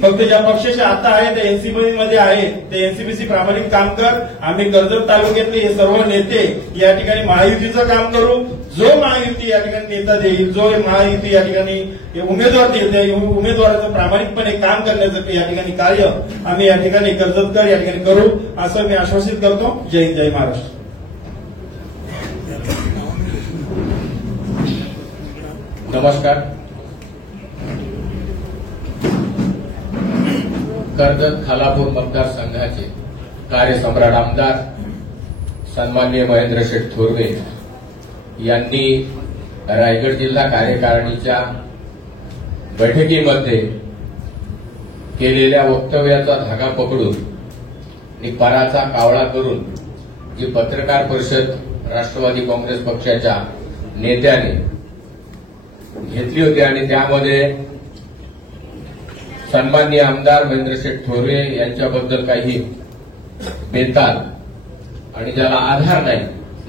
फक्त ज्या पक्षाचे आता आहे ते एनसीपी मध्ये आहे ते एनसीपीसी प्रामाणिक काम कर. आम्ही कर्जत तालुक्यातले हे सर्व नेते या ठिकाणी महायुतीचं काम करू. जो महायुती या ठिकाणी नेता देईल, जो महायुती या ठिकाणी उमेदवार देईल, त्या उमेदवाराचं प्रामाणिकपणे काम करण्याचं या ठिकाणी कार्य आम्ही या ठिकाणी कर्जतकर या ठिकाणी करू असं मी आश्वासित करतो. जय हिंद, जय महाराष्ट्र. नमस्कार. कर्जत खालापूर मतदारसंघाचे कार्यसम्राट आमदार सन्माननीय महेंद्र शेठ थोरवे यांनी रायगड जिल्हा कार्यकारिणीच्या बैठकीमध्ये केलेल्या वक्तव्याचा धागा पकडून आणि पराचा कावळा करून जी पत्रकार परिषद राष्ट्रवादी काँग्रेस पक्षाच्या नेत्याने घेतली होती आणि त्यामध्ये सन्माननीय आमदार महेंद्र शेठ थोरवे यांच्याबद्दल काही बेताल आणि ज्याला आधार नाही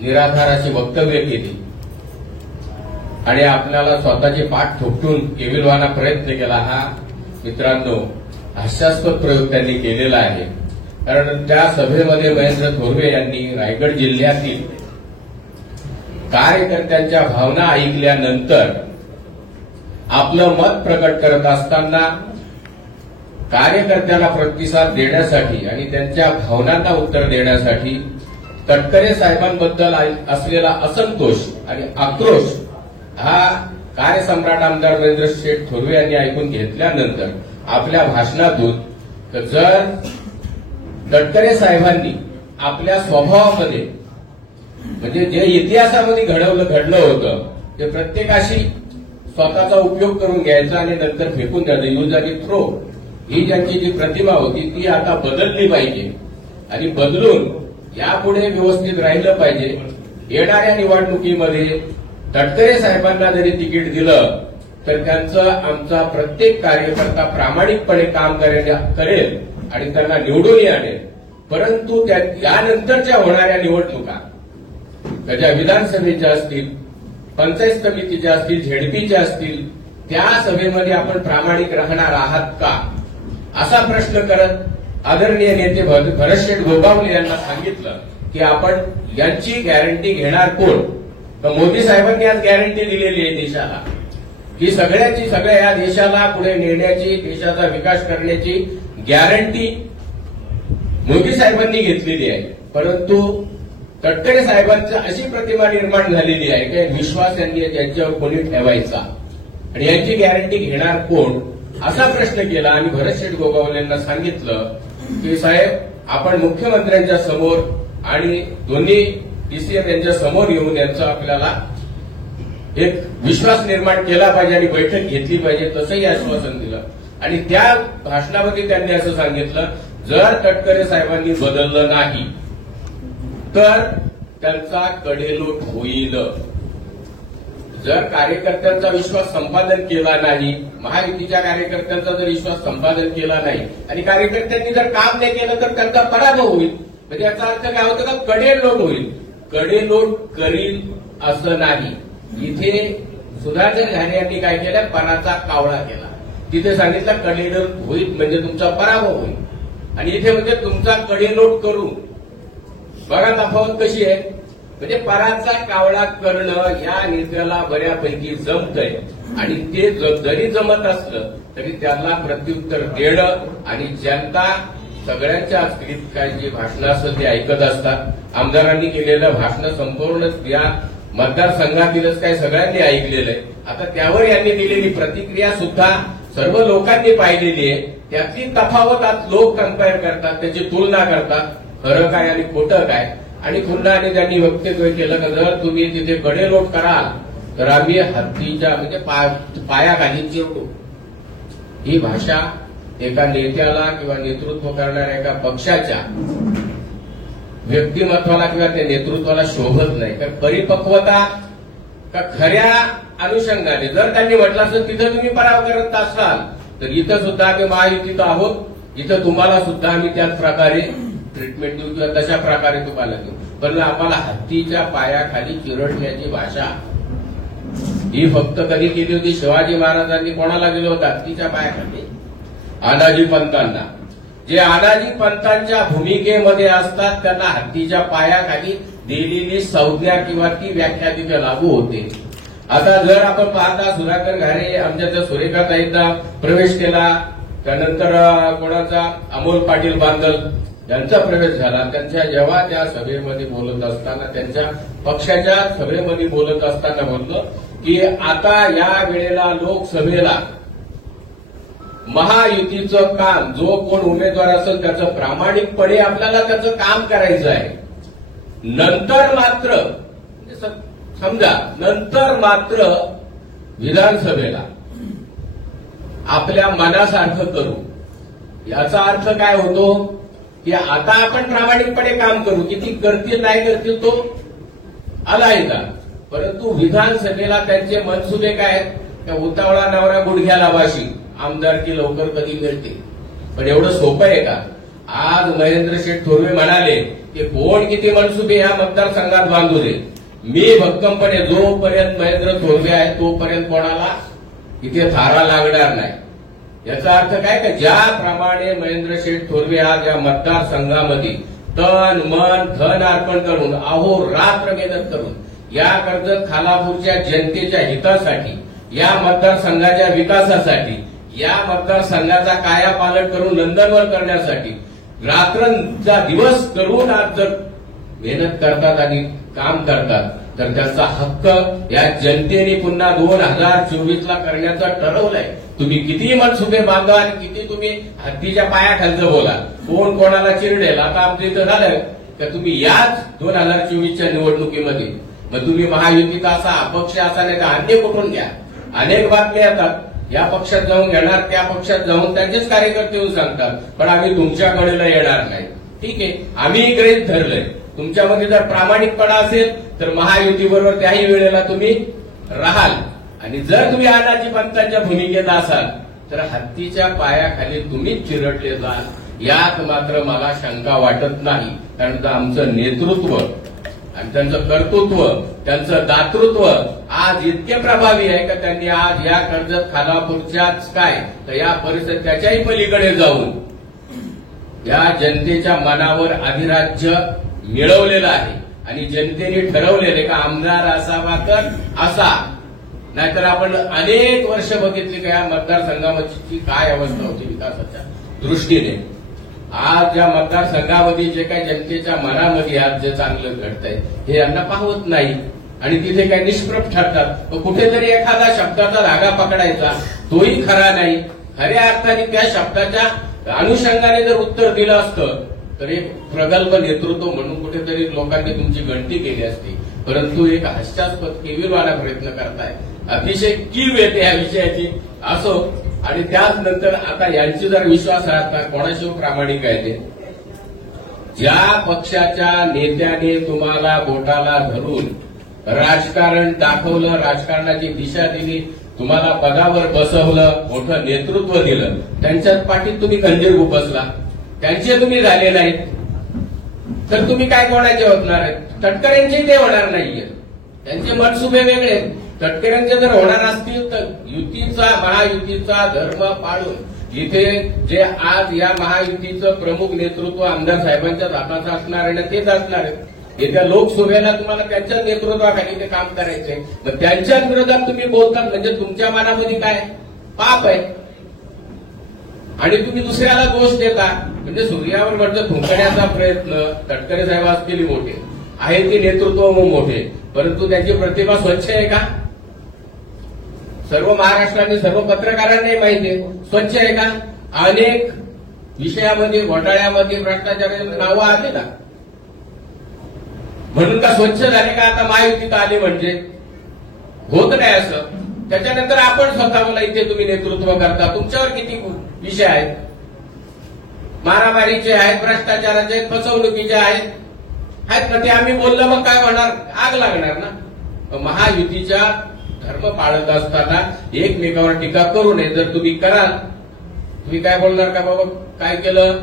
निराधार अशी वक्तव्य केली आणि आपल्याला स्वतःची पाठ थोपटून केविलवाना प्रयत्न केला. हा मित्रांनो हास्यास्पद प्रयोग त्यांनी केलेला आहे. कारण त्या सभेमध्ये महेंद्र थोरवे यांनी रायगड जिल्ह्यातील कार्यकर्त्यांच्या भावना ऐकल्यानंतर आपलं मत प्रकट करत असताना कार्यकर्त्यांना प्रतिसाद देण्यासाठी आणि त्यांच्या भावनांना उत्तर देण्यासाठी तटकरे साहेबांबद्दल असलेला असंतोष आणि आक्रोश हा कार्यसम्राट आमदार महेंद्र शेठ थोरवे यांनी ऐकून घेतल्यानंतर आपल्या भाषणातून जर तटकरे साहेबांनी आपल्या स्वभावामध्ये म्हणजे जे इतिहासामध्ये घडलं होतं ते प्रत्येकाशी स्वतःचा उपयोग करून घ्यायचा आणि नंतर फेकून द्यायचं, यूज आणि थ्रो, ही ज्यांची जी प्रतिमा होती ती आता बदलली पाहिजे आणि बदलून यापुढे व्यवस्थित राहिलं पाहिजे. येणाऱ्या निवडणुकीमध्ये तटकरे साहेबांना जरी तिकीट दिलं तर त्यांचं आमचा प्रत्येक कार्यकर्ता प्रामाणिकपणे काम करेल आणि त्यांना निवडूनही आणेल. परंतु यानंतरच्या होणाऱ्या निवडणुका त्याच्या विधानसभेच्या असतील, पंचायत समितीच्या असतील, झेडपीच्या असतील, त्या सभेमध्ये आपण प्रामाणिक राहणार आहात का असा प्रश्न करत आदरणीय नेते भरतशेठ गोगावले यांना सांगितलं की आपण यांची गॅरंटी घेणार कोण. तर मोदी साहेबांनी आज गॅरंटी दिलेली आहे देशाला की सगळ्या या देशाला पुढे नेण्याची, देशाचा विकास करण्याची गॅरंटी मोदी साहेबांनी घेतलेली आहे. परंतु तटकरे साहेबांची अशी प्रतिमा निर्माण झालेली आहे की विश्वास यांनी त्यांच्यावर कोणी ठेवायचा आणि यांची गॅरंटी घेणार कोण असा प्रश्न केला. आणि भरतशेठ गोगावले यांना सांगितलं की साहेब आपण मुख्यमंत्र्यांच्या समोर आणि दोन्ही डीसीएम यांच्या समोर येऊन यांचा आपल्याला एक विश्वास निर्माण केला पाहिजे आणि बैठक घेतली पाहिजे तसंही आश्वासन दिलं. आणि त्या भाषणामध्ये त्यांनी असं सांगितलं जर तटकरे साहेबांनी बदललं नाही तर त्यांचा कडेलोट होईल. जर कार्यकर्त्यांचा विश्वास संपादन केला नाही, महायुतीच्या कार्यकर्त्यांचा जर विश्वास संपादन केला नाही आणि कार्यकर्त्यांनी जर काम नाही केलं तर त्यांचा पराभव होईल. म्हणजे याचा अर्थ काय होतं का कडेलोट होईल. कडेलोट करील असं नाही. इथे सुधाकर घाणे यांनी काय केलं, पराचा कावळा केला. तिथे सांगितलं कडेलोट होईल म्हणजे तुमचा पराभव होईल आणि इथे म्हणजे तुमचा कडेलोट करू. बघा तफावत कशी आहे. म्हणजे पराचा कावळा करणं या नेत्याला बऱ्यापैकी जमतंय आणि ते जरी जमत असलं तरी त्याला प्रत्युत्तर देणं आणि जनता सगळ्यांच्या काय जी भाषणं असतात ते ऐकत असतात. आमदारांनी केलेलं भाषणं संपूर्ण या मतदारसंघातीलच काय सगळ्यांनी ऐकलेलं आहे. आता त्यावर यांनी दिलेली प्रतिक्रिया सुद्धा सर्व लोकांनी पाहिलेली आहे. त्यातली तफावत आज लोक कम्पेअर करतात, त्याची तुलना करतात, खरं काय आणि खोटं काय. आणि पुन्हा त्यांनी वक्तव्य केलं की जर तुम्ही तिथे कडेलोट कराल तर आम्ही हत्तीच्या म्हणजे पायाखाली चिरडू. ही भाषा एका नेत्याला किंवा नेतृत्व करणाऱ्या एका पक्षाच्या व्यक्तिमत्वाला किंवा त्या नेतृत्वाला शोभत नाही. कारण परिपक्वता का खऱ्या अनुषंगाने जर त्यांनी म्हटलं असं तिथं तुम्ही पराभव करत असाल तर इथं सुद्धा आम्ही महायुतीत आहोत, इथं तुम्हाला सुद्धा आम्ही त्याच प्रकारे ट्रीटमेंट देऊ किंवा तशा प्रकारे तुम्हाला देऊ. पण आम्हाला हत्तीच्या पायाखाली चिरडण्याची भाषा ही फक्त कधी केली होती? शिवाजी महाराजांनी कोणाला दिलं होतं हत्तीच्या पायाखाली? आनाजी पंतांना. जे आनाजी पंतांच्या भूमिकेमध्ये असतात त्यांना हत्तीच्या पायाखाली दिलेली संज्ञा किंवा ती व्याख्या तिथे लागू होते. आता जर आपण पाहता सुधाकर घारे आमच्या सुरेखाताईंना प्रवेश केला, त्यानंतर कोणाचा अमोल पाटील बांदल यांचा प्रवेश झाला. त्यांच्या जेव्हा त्या सभेमध्ये बोलत असताना त्यांच्या पक्षाच्या सभेमध्ये बोलत असताना म्हणलं की आता या वेळेला लोकसभेला महायुतीचं काम जो कोण उमेदवार असेल त्याचं प्रामाणिकपणे आपल्याला त्याचं काम करायचं आहे. नंतर मात्र समजा नंतर मात्र विधानसभेला आपल्या मनासारखं करू. याचा अर्थ काय होतो की आता आपण प्रामाणिकपणे काम करू, किती करतील नाही करतील तो आलायचा. परंतु विधानसभेला त्यांचे मनसुबे काय आहेत? त्या उतावळा नवरा गुडघ्याला वाशी, आमदारकी लवकर कधी मिळते. पण एवढं सोपं आहे का? आज महेंद्र शेठ थोरवे म्हणाले की कोण किती मनसुबे ह्या मतदारसंघात बांधू दे, मी भक्कमपणे जोपर्यंत महेंद्र थोरवे आहे तोपर्यंत कोणाला इथे थारा लागणार नाही. याचा अर्थ काय का ज्याप्रमाणे महेंद्र शेठ थोरवे आज या मतदारसंघामध्ये तन मन धन अर्पण करून अहोरात्र मेहनत करून या कर्जत खालापूरच्या जनतेच्या हितासाठी, या मतदारसंघाच्या विकासासाठी, या मतदारसंघाचा कायापालट करून नंदनवन करण्यासाठी रात्रंचा दिवस करून आज जर मेहनत करतात आणि काम करतात तर त्यांचा हक्क या जनतेने पुन्हा 2024ला करण्याचा ठरवलंय. तुम्ही किती मनसुबे बांधा आणि किती तुम्ही हत्तीच्या पायाखालचं बोला, कोण कोणाला चिरडेल. आता आमचं इथं झालं का तुम्ही याच 2024च्या निवडणुकीमध्ये मग तुम्ही महायुतीचा असा अपक्ष असा नाही तर अन्य कुठून घ्या. अनेक बातम्या येतात, या पक्षात जाऊन घेणार, त्या पक्षात जाऊन त्यांचेच कार्यकर्ते येऊन सांगतात पण आम्ही तुमच्याकडेला येणार नाही. ठीक आहे, आम्ही गृहीत धरलंय तुमच्यामध्ये जर प्रामाणिकपणा असेल तर महायुतीबरोबर त्याही वेळेला तुम्ही राहाल. आणि जर तुम्ही आनाजी पंतांच्या भूमिकेत असाल तर हत्तीच्या पायाखाली तुम्हीच चिरडले जाल. यात मात्र मला शंका वाटत नाही. कारण आमचं नेतृत्व आणि त्यांचं कर्तृत्व, त्यांचं दातृत्व आज इतके प्रभावी आहे का त्यांनी आज या कर्जत खालापूरच्याच काय तर या परिसर त्याच्याही पलीकडे जाऊन या जनतेच्या मनावर अधिराज्य मिळवलेलं आहे. आणि जनतेने ठरवलेले का आमदार असावा तर असा, नाहीतर आपण अनेक वर्ष बघितली का या मतदारसंघाची काय अवस्था होती विकासाच्या दृष्टीने. आज या मतदारसंघामध्ये जे काही जनतेच्या मनामध्ये आज जे चांगलं घडतंय हे यांना पाहत नाही आणि तिथे काही निष्प्रभ ठरतात. कुठेतरी एखादा शब्दाचा धागा पकडायचा तोही खरा नाही. खऱ्या अर्थाने त्या शब्दाच्या अनुषंगाने जर उत्तर दिलं असतं तर एक प्रगल्भ नेतृत्व म्हणून कुठेतरी लोकांनी तुमची गणती केली असती. परंतु एक हास्यास्पद केविलवाणा प्रयत्न करताय, अतिशय कीव येते या विषयाची असो. आणि त्याच नंतर आता यांची जर विश्वासार्हता कोणाशिवाय प्रामाणिक आहे ते ज्या पक्षाच्या नेत्याने तुम्हाला बोटाला धरून राजकारण दाखवलं, राजकारणाची दिशा दिली, तुम्हाला पदावर बसवलं, मोठं नेतृत्व दिलं, त्यांच्याच पाठीत तुम्ही खंजीर उपसला, त्यांचे तुम्ही झाले नाहीत तर तुम्ही काय कोणाचे होणार आहेत? तटकरेंचे ते होणार नाहीये. त्यांचे मनसुबे वेगळे. तटकऱ्यांचे जर होणार असतील तर युतीचा महायुतीचा धर्म पाळून इथे जे आज या महायुतीचं प्रमुख नेतृत्व आमदार साहेबांच्या हाताचं असणार आहे तेच असणार आहे. येत्या लोकसभेला तुम्हाला त्यांच्याच नेतृत्वाखाली ते काम करायचंय. मग त्यांच्याच विरोधात तुम्ही बोलतात म्हणजे तुमच्या मनामध्ये काय पाप आहे आणि तुम्ही दुसऱ्याला दोष देता. म्हणजे सूर्यावर वरचं थुंकण्याचा प्रयत्न तटकरे साहेब असलेली मोठे आहे, ते नेतृत्व मोठे, परंतु त्यांची प्रतिभा स्वच्छ आहे का? सर्व महाराष्ट्राने सर्व पत्रकारांनाही माहिती आहे स्वच्छ आहे का? अनेक विषयामध्ये घोटाळ्यामध्ये भ्रष्टाचाराची नावं आली ना, म्हणून का स्वच्छ झाले का आता महायुतीत आले म्हणजे? होत नाही असं. त्याच्यानंतर आपण स्वतःला इथे तुम्ही नेतृत्व करता, तुमच्यावर किती विषय आहेत? मारामारीचे आहेत, भ्रष्टाचाराचे आहेत, फसवणुकीचे आहेत, आहेत ना ते आम्ही बोललं मग काय होणार, आग लागणार ना. महायुतीच्या धर्म पाळत असताना एकमेकावर टीका करू नये. जर तुम्ही कराल, तुम्ही काय बोलणार का बाबा काय केलं,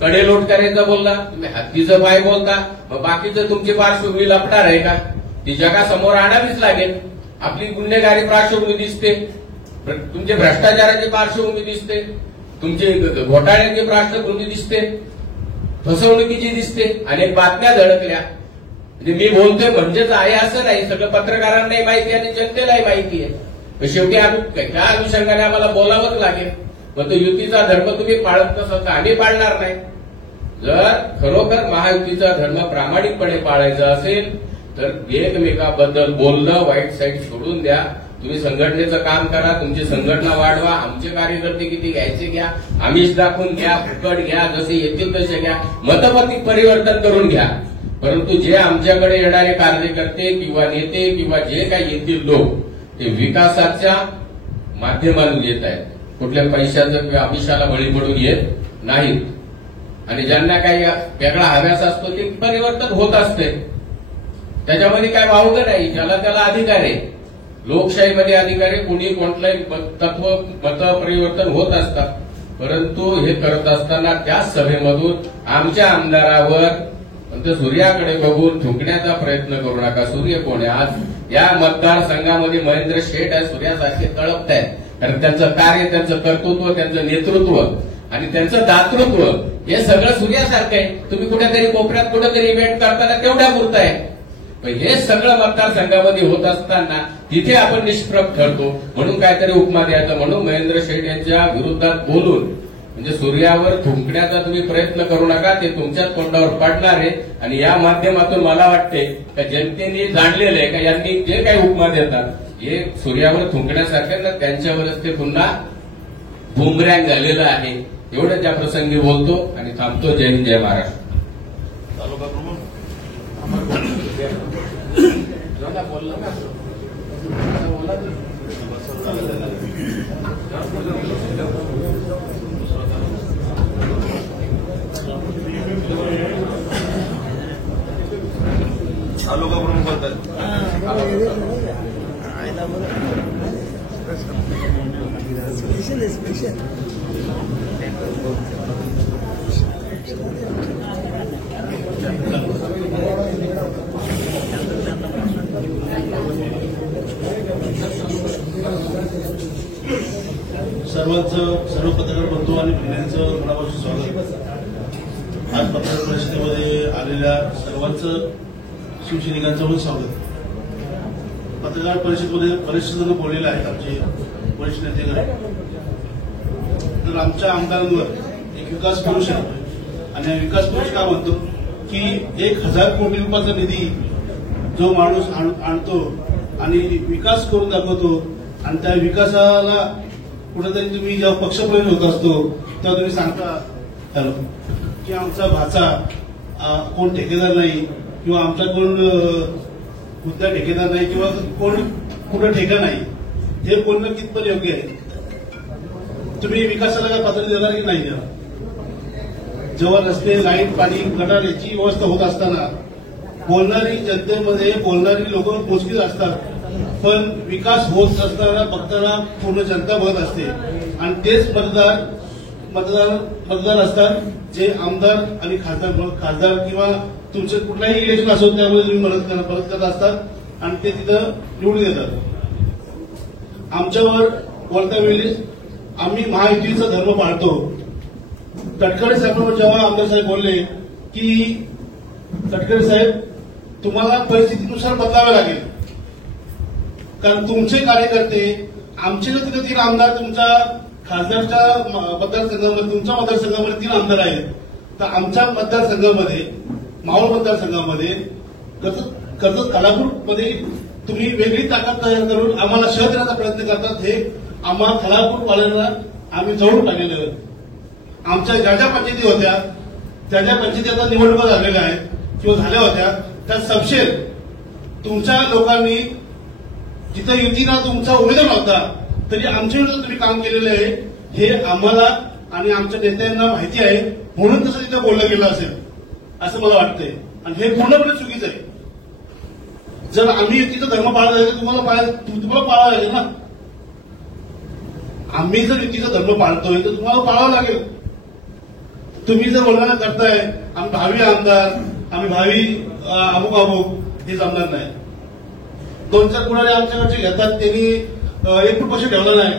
कडेलोट करायचं बोलला, तुम्ही हत्तीचं पाय बोलता, मग बाकीचं तुमची पार्श्वभूमी लपणार आहे का? ती जगासमोर आणावीच लागेल. आपली गुन्हेगारी पार्श्वभूमी दिसते, तुमचे भ्रष्टाचाराची पार्श्वभूमी दिसते, तुमची घोटाळ्याची पार्श्वभूमी दिसते, फसवणुकीची दिसते, अनेक बातम्या धडकल्या. म्हणजे मी बोलतोय म्हणजेच आहे असं नाही, सगळं पत्रकारांनाही माहिती आणि जनतेलाही माहिती आहे. शेवटी आम्ही त्या अनुषंगाने आम्हाला बोलावंच लागेल. मग तो युतीचा धर्म तुम्ही पाळत नसाल तर आम्ही पाळणार नाही. जर खरोखर महायुतीचा धर्म प्रामाणिकपणे पाळायचा असेल तर एकमेकाबद्दल बोलणं, वाईट साईड सोडून द्या. तुम्ही संघटनेचं काम करा, तुमची संघटना वाढवा, आमचे कार्यकर्ते किती घ्यायचे घ्या, आमिष दाखवून घ्या, फुकट घ्या, जसे येतील तसे घ्या, मतपत्रिक परिवर्तन करून घ्या. परंतु जे आमच्याकडे येणारे कार्यकर्ते किंवा नेते किंवा जे काही येतील लोक ते विकासाच्या माध्यमातून येत आहेत, कुठल्या पैशाचं किंवा आमिषाला बळी पडून येत नाहीत. आणि ज्यांना काही वेगळा हव्यास असतो ते परिवर्तन होत असते, त्याच्यामध्ये काय वावगं नाही. ज्याला त्याला अधिकार आहे, लोकशाहीमध्ये अधिकार आहे. कुणी कोणतंही तत्व मत परिवर्तन होत असतात. परंतु हे करत असताना त्या सभेमधून आमच्या आमदारावर सूर्याकडे बघून थुंकण्याचा प्रयत्न करू नका. सूर्य कोण आहे? आज या मतदारसंघामध्ये महेंद्र शेठ आहे, सूर्यासारखे तळपत आहेत. कारण त्यांचं कार्य, त्यांचं कर्तृत्व, त्यांचं नेतृत्व आणि त्यांचं दातृत्व हे सगळं सूर्यासारखं आहे. तुम्ही कुठेतरी कोपऱ्यात कुठेतरी इव्हेंट करताना तेवढ्या पुरतं आहे. हे सगळं मतदारसंघामध्ये होत असताना तिथे आपण निष्प्रभ ठरतो म्हणून काहीतरी उपमा द्यायचा, म्हणून महेंद्र शेठ यांच्या विरोधात बोलून म्हणजे सूर्यावर थुंकण्याचा तुम्ही प्रयत्न करू नका. ते तुमच्याच तोंडावर पडणार आहे. आणि या माध्यमातून मला वाटते का जनतेने जाणलेलं आहे का यांनी जे काही उपमा देतात हे सूर्यावर थुंकण्यासारखे ना, त्यांच्यावरच ते पुन्हा बुमरँग झालेलं आहे. एवढं त्या प्रसंगी बोलतो आणि थांबतो. जय हिंद, जय महाराष्ट्र. तालुका प्रमुख बोलतात. स्पेशल सर्व पत्रकार बंधू आणि पिढ्यांचं मनापासून स्वागत. आज पत्रकार परिषदेमध्ये आलेल्या सर्वांचं शिवसैनिकांचं पण स्वागत. पत्रकार परिषदेमध्ये बरेचसे जण बोललेले आहेत आमचे वरिष्ठ नेतेगण. तर आमच्या आमदारांवर एक विकास पुरुष आहे आणि हा विकास पुरुष काय म्हणतो की 1,000 कोटी रुपयाचा निधी जो माणूस आणतो आणि विकास करून दाखवतो आणि त्या विकासाला कुठेतरी तुम्ही जेव्हा पक्षप्रवेश होत असतो तेव्हा तुम्ही सांगता की आमचा भाचा कोण ठेकेदार नाही किंवा आमचा कोण मुद्दा ठेकेदार नाही किंवा कोण कुठं ठेका नाही. हे बोलणं कितपत योग्य आहे? तुम्ही विकासाला काय पातळी देणार की नाही देणार? जेव्हा रस्ते, लाईट, पाणी, गटार याची व्यवस्था होत असताना बोलणारी जनतेमध्ये बोलणारी लोक मोजकीच असतात, पण विकास होत असताना बघताना पूर्ण जनता बघत असते आणि तेच मतदार असतात जे आमदार आणि खासदार किंवा तुमचं कुठलाही इलेक्शन असो त्यामुळे तुम्ही मदत करत असतात आणि ते तिथं निवडून येतात. आमच्यावर बोलता वेळी आम्ही महायुतीचा धर्म पाळतो. तटकरे साहेब जेव्हा आमदार साहेब बोलले की तटकरे साहेब तुम्हाला परिस्थितीनुसार बदलावे लागेल, कारण तुमचे कार्यकर्ते आमचे जर 3 आमदार तुमच्या खासदारच्या मतदारसंघामध्ये, तुमच्या मतदारसंघामध्ये 3 आमदार आहेत, तर आमच्या मतदारसंघामध्ये, मावळ मतदारसंघामध्ये, कर्जत खालापूरमध्ये तुम्ही वेगळी ताकद तयार करून आम्हाला शह देण्याचा प्रयत्न करतात. हे आम्हाला खालापूरवाल्यांना आम्ही जवळून टाकलेलं. आमच्या ज्या ज्या पंचायती होत्या त्या ज्या पंचायती आता निवडणुका झालेल्या आहेत किंवा झाल्या होत्या त्या सबशेर तुमच्या लोकांनी जिथं युतीला तुमचा उमेदवार नव्हता तरी आमच्या विरोधात तुम्ही काम केलेलं आहे हे आम्हाला आणि आमच्या नेत्यांना माहिती आहे, म्हणून तसं तिथं बोललं गेलं असेल असं मला वाटतंय. आणि हे पूर्णपणे चुकीचं आहे. जर आम्ही युतीचा धर्म पाळला तर तुम्हाला पाळावा लागेल ना. आम्ही जर युतीचा धर्म पाळतोय तर तुम्हाला पाळावं लागेल. तुम्ही जर बोलणं करताय आम्ही भावी आमदार, आम्ही भावी अमुक अमुक, हे जमणार नाही. 2-4 पुढारी आमच्याकडचे घेतात, त्यांनी 1% ठेवला नाही.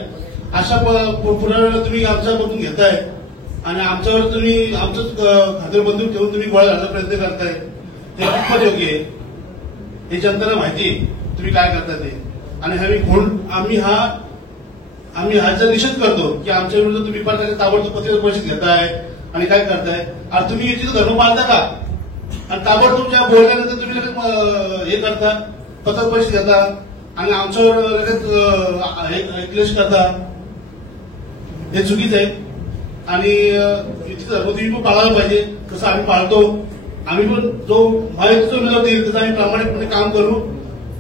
अशा पुढाऱ्याला तुम्ही आमच्याकडून घेताय आणि आमच्यावर तुम्ही आमचंच खाते बंदूक ठेवून तुम्ही गोळा घालण्याचा प्रयत्न करताय. हे कितपत योग्य आहे हे जनतेला माहिती आहे तुम्ही काय करता ते. आणि आम्ही ह्याचा निषेध करतो की आमच्या विरुद्ध तुम्ही पण ताबडतोब पत्रपरिषद घेताय आणि काय करताय. आणि तुम्ही युतीचा धर्म पाळता का? आणि ताबडतोब ज्या बोलल्यानंतर तुम्ही लगेच हे करता, पत्रपरिषद घेता आणि आमच्यावर लगेच क्लेश करता. हे चुकीचं आहे. आणि युतीचा धर्म तुम्ही पण पाळायला पाहिजे, तसं आम्ही पाळतो. आम्ही पण जो महायुतीचा उमेदवार देईल तसं आम्ही प्रामाणिकपणे काम करू.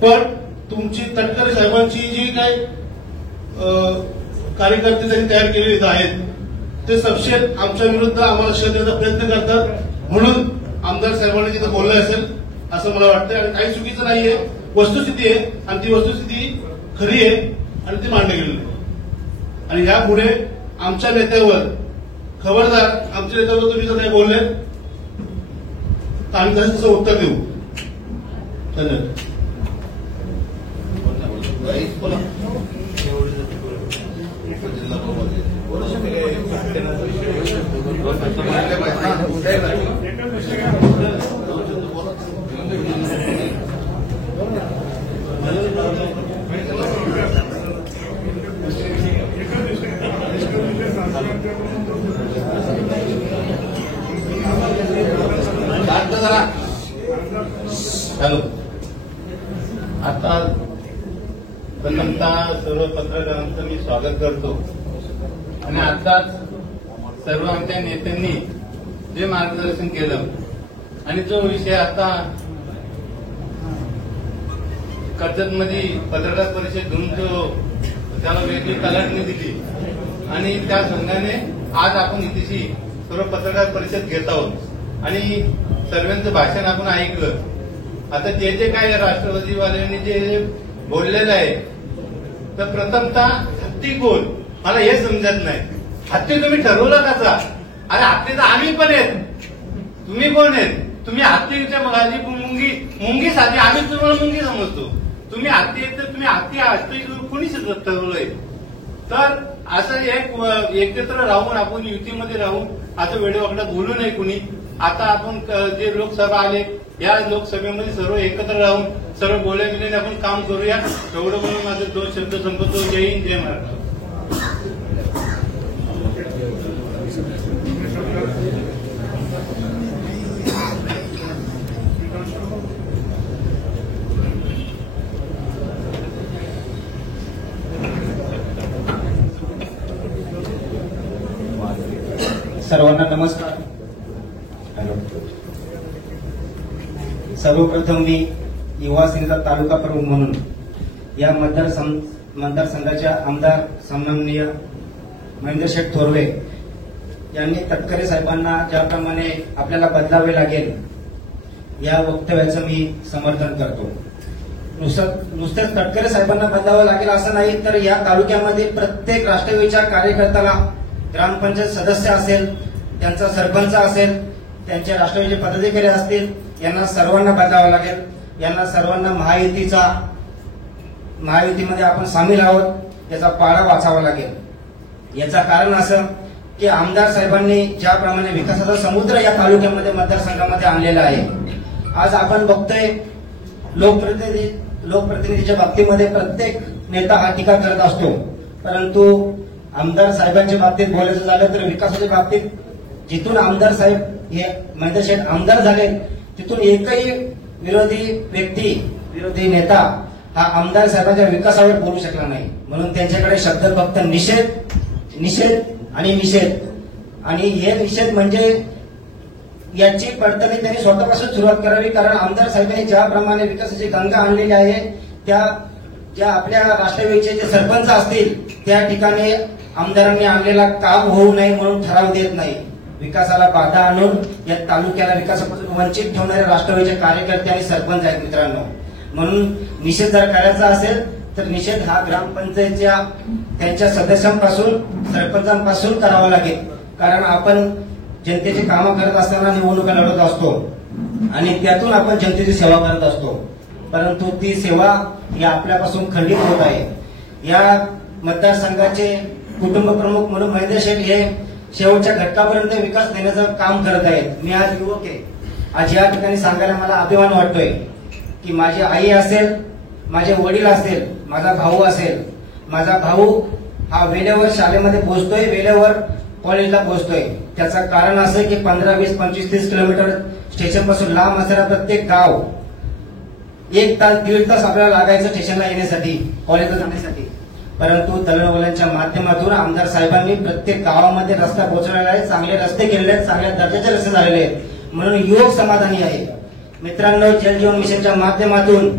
पण तुमची तटकरे साहेबांची जी काही कार्यकर्ते त्यांनी तयार केलेले आहेत ते सपशेल आमच्या विरुद्ध आम्हाला शह देण्याचा प्रयत्न करतात. म्हणून आमदार साहेबांनी तिथं बोललं असेल असं मला वाटतं. आणि काही चुकीचं नाहीये, वस्तुस्थिती आहे आणि ती वस्तुस्थिती खरी आहे आणि ती मांडली गेलेली आहे. आणि यापुढे आमच्या नेत्यावर खबरदार, आमच्या नेत्यावर तुम्ही जर काही बोलले तर आम्ही तसं उत्तर देऊ. धन्यवाद. हॅलो. आता प्रथमतः सर्व पत्रकारांचं मी स्वागत करतो. आणि आताच सर्व आमच्या नेत्यांनी जे मार्गदर्शन केलं आणि जो विषय आता कर्जतमध्ये पत्रकार परिषद घेऊन जो त्याला वेगळी कलाटणी दिली आणि त्या संघाने आज आपण इथेची सर्व पत्रकार परिषद घेत आहोत आणि सर्वांचं भाषण आपण ऐकलं. आता जे काय राष्ट्रवादीवाल्यांनी जे बोललेलं आहे तर प्रथमतः हत्ती कोण मला हे समजत नाही. हत्ती तुम्ही ठरवलं कसा? अरे हत्ती तर आम्ही पण आहेत. तुम्ही कोण आहेत? तुम्ही हत्तीच्या माझी मुंगी साधी, आम्ही तुम्हाला मुंगी समजतो. तुम्ही हत्ती आहेत तर तुम्ही हत्ती कोणी ठरवलंय? तर असं एकत्र राहून आपण युतीमध्ये राहून असं वेळेवाकडे बोलू नये कुणी. आता आपण जे लोकसभा आले या लोकसभेमध्ये सर्व एकत्र राहून सर्व बोलल्या गेल्याने आपण काम करूया. एवढं म्हणून माझे 2 शब्द संपतो. जय हिंद, जय महाराष्ट्र. सर्वांना नमस्कार. सर्वप्रथम मी युवा सेनेचा तालुका प्रमुख म्हणून या मतदारसंघाच्या आमदार सन्माननीय महेंद्र शेठ थोरवे यांनी तटकरे साहेबांना ज्याप्रमाणे आपल्याला बदलावे लागेल या वक्तव्याचं मी समर्थन करतो. नुसतेच तटकरे साहेबांना बदलावं लागेल असं नाही, तर या तालुक्यामध्ये प्रत्येक राष्ट्रवादीच्या कार्यकर्त्याला, ग्रामपंचायत सदस्य असेल, त्यांचा सरपंच असेल, त्यांचे राष्ट्रवादीचे पदाधिकारी असतील, यांना सर्वांना बदलावं लागेल. यांना सर्वांना महायुतीमध्ये आपण सामील आहोत याचा पाडा वाचावा लागेल. याचं कारण असं की आमदार साहेबांनी ज्याप्रमाणे विकासाचा समुद्र या तालुक्यामध्ये मतदारसंघामध्ये आणलेला आहे. आज आपण बघतोय लोकप्रतिनिधीच्या बाबतीमध्ये प्रत्येक नेता हा टीका करत असतो, परंतु आमदार साहेबांच्या बाबतीत बोलायचं झालं तर विकासाच्या बाबतीत जिथून आमदार साहेब हे महेंद्र शेठ आमदार झाले तिथून एकही विरोधी नेता हा आमदार साहेबांच्या विकासावर बोलू शकला नाही. म्हणून त्यांच्याकडे शब्द फक्त निषेध आणि निषेध. आणि हे निषेध म्हणजे याची पडताळणी त्यांनी स्वतःपासून सुरुवात करावी. कारण आमदार साहेबांनी ज्याप्रमाणे विकासाची गंगा आणलेली आहे त्या ज्या आपल्या राष्ट्रवादीचे जे सरपंच असतील त्या ठिकाणी आमदारांनी आणलेला काम होऊ नये म्हणून ठराव देत नाही. विकासाला बाधा आणून या तालुक्याला विकासापासून वंचित ठेवणारे राष्ट्रवादीचे कार्यकर्ते आणि सरपंच आहेत मित्रांनो. म्हणून निषेध जर करायचा असेल तर निषेध हा ग्रामपंचायतच्या त्यांच्या सदस्यांपासून सरपंचांपासून करावा लागेल. कारण आपण जनतेची कामं करत असताना निवडणुका लढत असतो आणि त्यातून आपण जनतेची सेवा करत असतो. परंतु ती सेवा ही आपल्यापासून खंडित होत आहे. या मतदारसंघाचे कुटुंब प्रमुख म्हणून महेंद्र शेठ हे शेवटच्या घटकापर्यंत विकास देण्याचं काम करत आहेत. मी आज युवक आहे. आज या ठिकाणी सांगायला मला अभिमान वाटतोय की माझी आई असेल, माझे वडील असेल, माझा भाऊ असेल. माझा भाऊ हा वेळेवर शाळेमध्ये पोहोचतोय, वेळेवर कॉलेजला पोहोचतोय. त्याचं कारण असं की 15, 20, 25, 30 किलोमीटर स्टेशन पासून लांब असणारा प्रत्येक गाव 1 तास 1.5 तास आपल्याला लागायचं स्टेशनला येण्यासाठी, कॉलेजला जाण्यासाठी. परंतु दळणवळणाच्या माध्यमातून आमदार साहेबांनी प्रत्येक गावामध्ये रस्ता पोहोचवलेला आहे, चांगले रस्ते केलेले आहेत, चांगल्या दर्जाचे रस्ते झालेले आहेत. म्हणून युवक समाधानी आहे. मित्रांनो, जल जीवन मिशनच्या माध्यमातून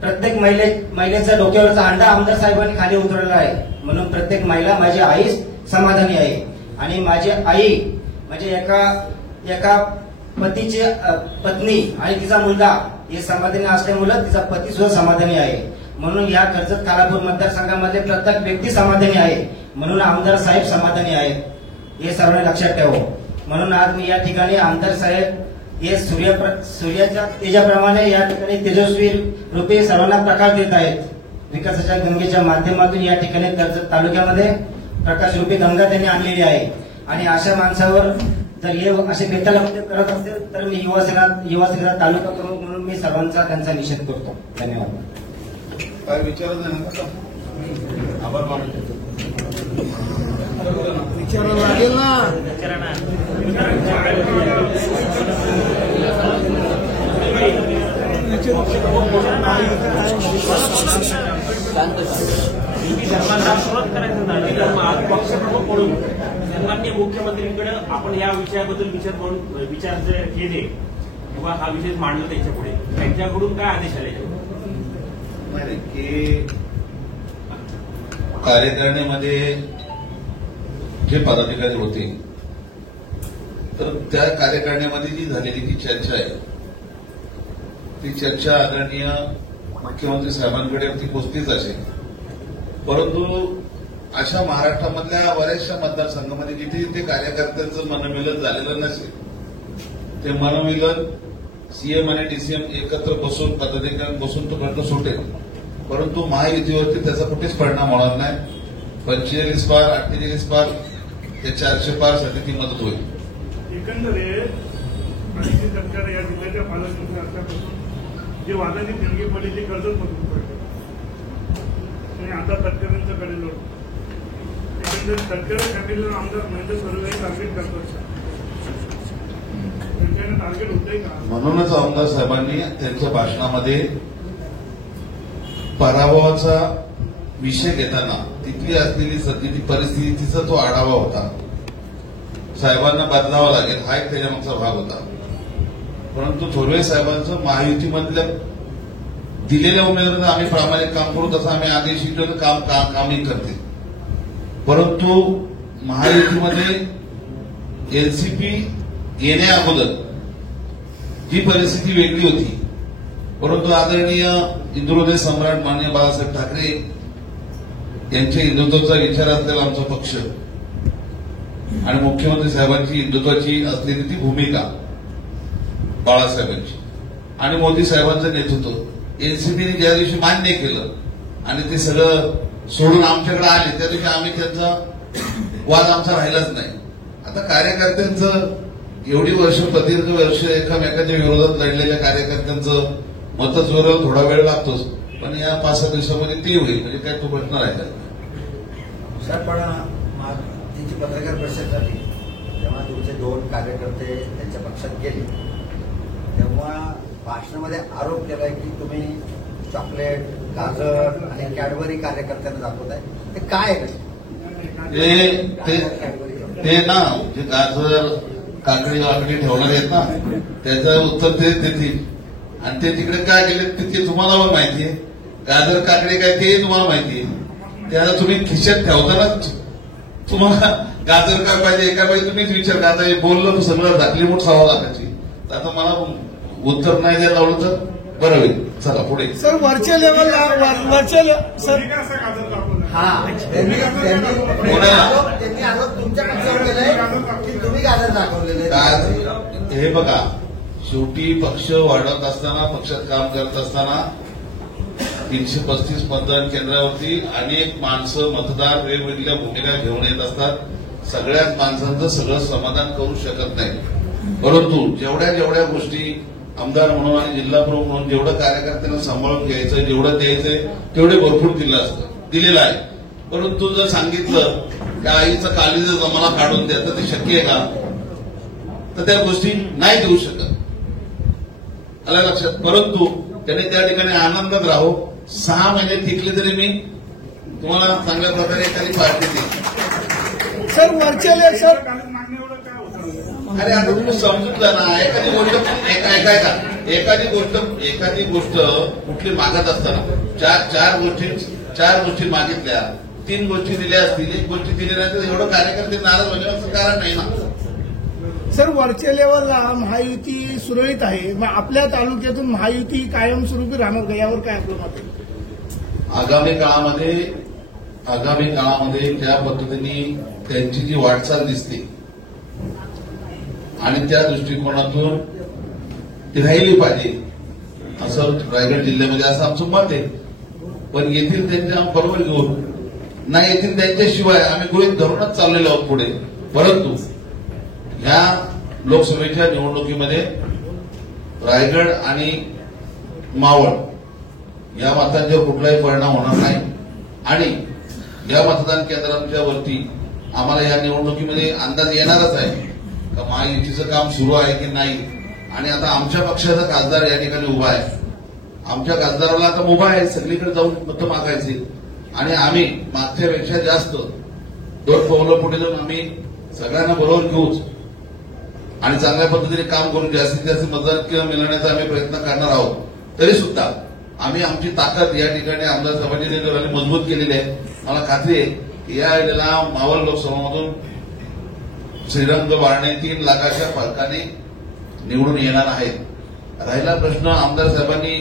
प्रत्येक महिलेचा डोक्यावरचा अंडा आमदार साहेबांनी खाली उतरवलेला आहे. म्हणून प्रत्येक महिला माझी आई समाधानी आहे. आणि माझी आई म्हणजे एका पतीची पत्नी आणि तिचा मुलगा हे समाधानी असल्यामुळे तिचा पती सुद्धा समाधानी आहे. म्हणून या कर्जत खालापूर मतदारसंघामध्ये प्रत्येक व्यक्ती समाधानी आहे. म्हणून आमदार साहेब समाधानी आहेत, हे सर्वांनी लक्षात ठेवा. म्हणून आज मी या ठिकाणी आमदार साहेब हे सूर्याच्या तेजाप्रमाणे या ठिकाणी तेजस्वी रूपे सर्वांना प्रकाश देत आहेत. विकासाच्या गंगेच्या माध्यमातून या ठिकाणी कर्जत तालुक्यामध्ये प्रकाश रूपी गंगा त्यांनी आणलेली आहे. आणि अशा माणसावर जर हे असे बेतालपणे करत असेल तर मी युवासेना तालुका प्रमुख म्हणून मी सर्वांचा त्यांचा निषेध करतो. धन्यवाद. काय विचारत नाही आभार मानतो. विचारायला लागेल ना. सन्माननीय मुख्यमंत्र्यांकडे आपण या विषयाबद्दल विचार केले किंवा हा विषय मांडला त्यांच्यापुढे, त्यांच्याकडून काय आदेश आले? की कार्यकारिणीमध्ये जे पदाधिकारी होते तर त्या कार्यकारिणीमध्ये जी झालेली ती चर्चा आहे ती चर्चा आदरणीय मुख्यमंत्री साहेबांकडे ती पोचलीच असेल. परंतु अशा महाराष्ट्रामधल्या बऱ्याचशा मतदारसंघामध्ये जिथे जिथे कार्यकर्त्यांचं मनमिलन झालेलं नसेल ते मनमिलन सीएम आणि डीसीएम एकत्र बसून पदाधिकारी बसून तो प्रश्न सुटेल. परंतु महायुतीवरती त्याचा कुठेच परिणाम होणार नाही. 45 पार 48 पार ते 400 पार साठी ती मदत होईल. एकंदरीत सरकार या जिल्ह्याच्या पालकमंत्री असल्यापासून जे वादाची देणगी पडली ती कर्जत मधून पडली आणि आता तटकऱ्यांचं कडेल होतं. एकंदरीत तटकरे फॅमिलीला आमदार महेंद्र सर्वे टार्गेट करतात. टार्गेट होतंय का? म्हणूनच आमदार साहेबांनी त्यांच्या भाषणामध्ये पराभवाचा विषय घेताना तिथली असलेली सध्याची परिस्थितीचा तो आढावा होता. साहेबांना बदलावा लागेल हा एक त्याच्यामागचा भाग होता. परंतु थोरवे साहेबांचं महायुतीमधल्या दिलेल्या उमेदवारांना आम्ही प्रामाणिक काम करू तसं आम्ही आदेश कामही करते. परंतु महायुतीमध्ये एनसीपी येण्या अगोदर जी परिस्थिती वेगळी होती. परंतु आदरणीय हिंदुहृदय सम्राट माननीय बाळासाहेब ठाकरे यांच्या हिंदुत्वाचा विचार असलेला आमचा पक्ष आणि मुख्यमंत्री साहेबांची हिंदुत्वाची असलेली ती भूमिका बाळासाहेबांची आणि मोदी साहेबांचं नेतृत्व एनसीपीने ज्या दिवशी मान्य केलं आणि ते सगळं सोडून आमच्याकडे आले त्या दिवशी आम्ही त्यांचा वाद आमचा राहिलाच नाही. आता कार्यकर्त्यांचं एवढी वर्ष प्रदीर्घ वर्ष एकामेकाच्या विरोधात लढलेल्या कार्यकर्त्यांचं मतच जोरावर थोडा वेळ लागतोच. पण या 5-6 दिवसामध्ये ते होईल म्हणजे काय तो प्रश्न राहिला. सर पण त्यांची पत्रकार परिषद झाली तेव्हा तुमचे 2 कार्यकर्ते त्यांच्या पक्षात गेले तेव्हा भाषणामध्ये आरोप केलाय की तुम्ही चॉकलेट गाजर आणि कॅडबरी कार्यकर्त्यांना दाखवताय. ते काय ते ना जे गाजर काकडी वाकडी ठेवणार आहेत ना त्याचं उत्तर ते देतील. आणि ते तिकडे काय केले ते तुम्हाला पण माहिती आहे. गाजर काकडी काय ते तुम्हाला माहिती आहे. त्याला तुम्ही खिशात ठेवताना तुम्हाला गाजर काय पाहिजे एका वेळी तुम्हीच विचार का आता हे बोललो तर सगळं झाकली मोठ 6 लाखाची. आता मला उत्तर नाही द्यायला लावलं तर बरं होईल. चला पुढे. सर वरच्या लेवलला सर हा त्यांनी आरोप तुमच्या पक्षावर केलाय की तुम्ही गाजर दाखवलेले. काय हे बघा, शेवटी पक्ष वाढत असताना, पक्षात काम करत असताना 335 मतदान केंद्रावरती अनेक माणसं, मतदार वेगवेगळ्या भूमिका घेऊन येत असतात. सगळ्याच माणसांचं सगळं समाधान करू शकत नाही. परंतु जेवढ्या गोष्टी आमदार म्हणून आणि जिल्हा प्रमुख म्हणून जेवढं कार्यकर्त्यांना सांभाळून घ्यायचं, जेवढं द्यायचंय तेवढे भरपूर दिलेलं आहे. परंतु जर सांगितलं की आईचं काळीचं जमाना काढून द्या तर ते शक्य आहे का? तर त्या गोष्टी नाही देऊ शकत. आलं लक्षात. परंतु त्याने त्या ठिकाणी आनंदात राहो. 6 महिने टिकले तरी मी तुम्हाला चांगल्या प्रकारे एखादी पार्टी देईन. सर वरच्या सर अरे आता तुम्ही समजूतलं ना. एखादी गोष्ट कुठली मागत असताना चार गोष्टी मागितल्या, 3 गोष्टी दिल्या असतील, 1 गोष्टी दिली नाही तर एवढं कार्यकर्ते नाराज होण्याचं कारण नाही ना. सर वरच्या लेवलला महायुती सुरळीत आहे, मग आपल्या तालुक्यातून महायुती कायमस्वरूपी राहणार का, यावर काय आपलं मत आहे? आगामी काळामध्ये त्या पद्धतीने त्यांची जी वाटचाल दिसते आणि त्या दृष्टिकोनातून ती राहिली पाहिजे असं रायगड जिल्ह्यामध्ये असं आमचं मत आहे. पण येथील त्यांच्या बरोबर घेऊन नाही, येथील त्यांच्याशिवाय आम्ही गृहीत धरूनच चाललेलो आहोत पुढे. परंतु ह्या लोकसभेच्या निवडणुकीमध्ये रायगड आणि मावळ या मतांच्यावर कुठलाही परिणाम होणार नाही आणि या मतदान केंद्रांच्या वरती आम्हाला या निवडणुकीमध्ये अंदाज येणारच आहे का महायुतीचं काम सुरू आहे की नाही. आणि आता आमच्या पक्षाचा खासदार या ठिकाणी उभा आहे. आमच्या खासदाराला आता उभा आहे सगळीकडे जाऊन मतं मागायचे आणि आम्ही मागच्यापेक्षा जास्त 2 पावलं पुढे जाऊन आम्ही सगळ्यांना बरोबर घेऊच आणि चांगल्या पद्धतीने काम करून जास्तीत जास्त मतदान मिळवण्याचा आम्ही प्रयत्न करणार आहोत. तरी सुद्धा आम्ही आमची ताकद या ठिकाणी आमदार सभापती मजबूत केलेली आहे. मला खात्री आहे की या वेळेला मावळ लोकसभामधून श्रीरंग बारणे 3 लाखाच्या फरकाने निवडून येणार आहेत. राहिला प्रश्न, आमदार साहेबांनी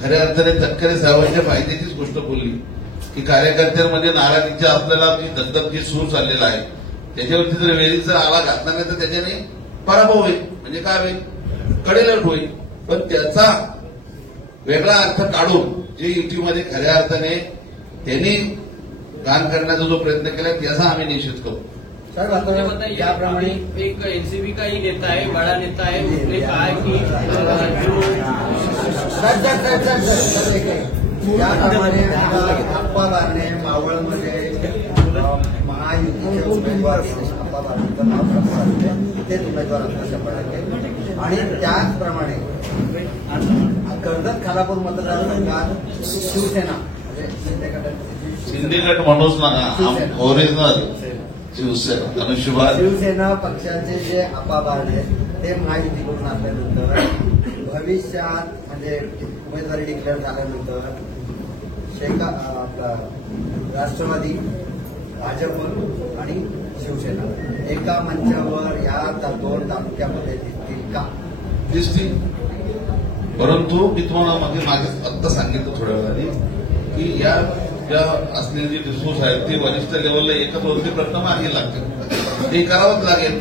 खऱ्या अर्थाने तटकरे साहेबांच्या फायद्याचीच गोष्ट बोलली की कार्यकर्त्यांमध्ये नाराजीच्या असलेला जी दगदग जी सूर चाललेला आहे त्याच्यावरती जर वेळीचा आळा घातला नाही तर त्याच्याने पराभव होईल. म्हणजे काय होईल, कडेलट होईल. पण त्याचा वेगळा अर्थ काढून जे युतीमध्ये खऱ्या अर्थाने त्यांनी काम करण्याचा जो प्रयत्न केला त्याचा आम्ही निश्चित करू. याप्रमाणे एक एनसीबी का ही नेता है, बड़ा नेता है, उसने कहा है कि याप्रमाणे अप्पा बारणे मावळमध्ये महायुतीचे उमेदवार अप्पा बारणेचं नाव प्रस्तावित तेच उमेदवार असणार 100%. आणि त्याचप्रमाणे कर्जत खालापूर मतदारसंघात शिवसेना म्हणजे शिंदे गट म्हणूच ना ओरिजिनल शिवसेना पक्षाचे जे अप्पा बारणे ते महायुतीकडून असल्यानंतर भविष्यात म्हणजे उमेदवारी डिक्लेअर झाल्यानंतर आपला राष्ट्रवादी, भाजप आणि शिवसेना एका मंचावर या 2 तालुक्यामध्ये दिसतील का? दिसतील. परंतु मी तुम्हाला मागे आत्ता सांगितलं थोड्या वेळाने की या ज्या असलेले जे डिस्कोर्स आहेत ते वरिष्ठ लेवलला एकच प्रश्न मागे लागतील. ते करावंच लागेल.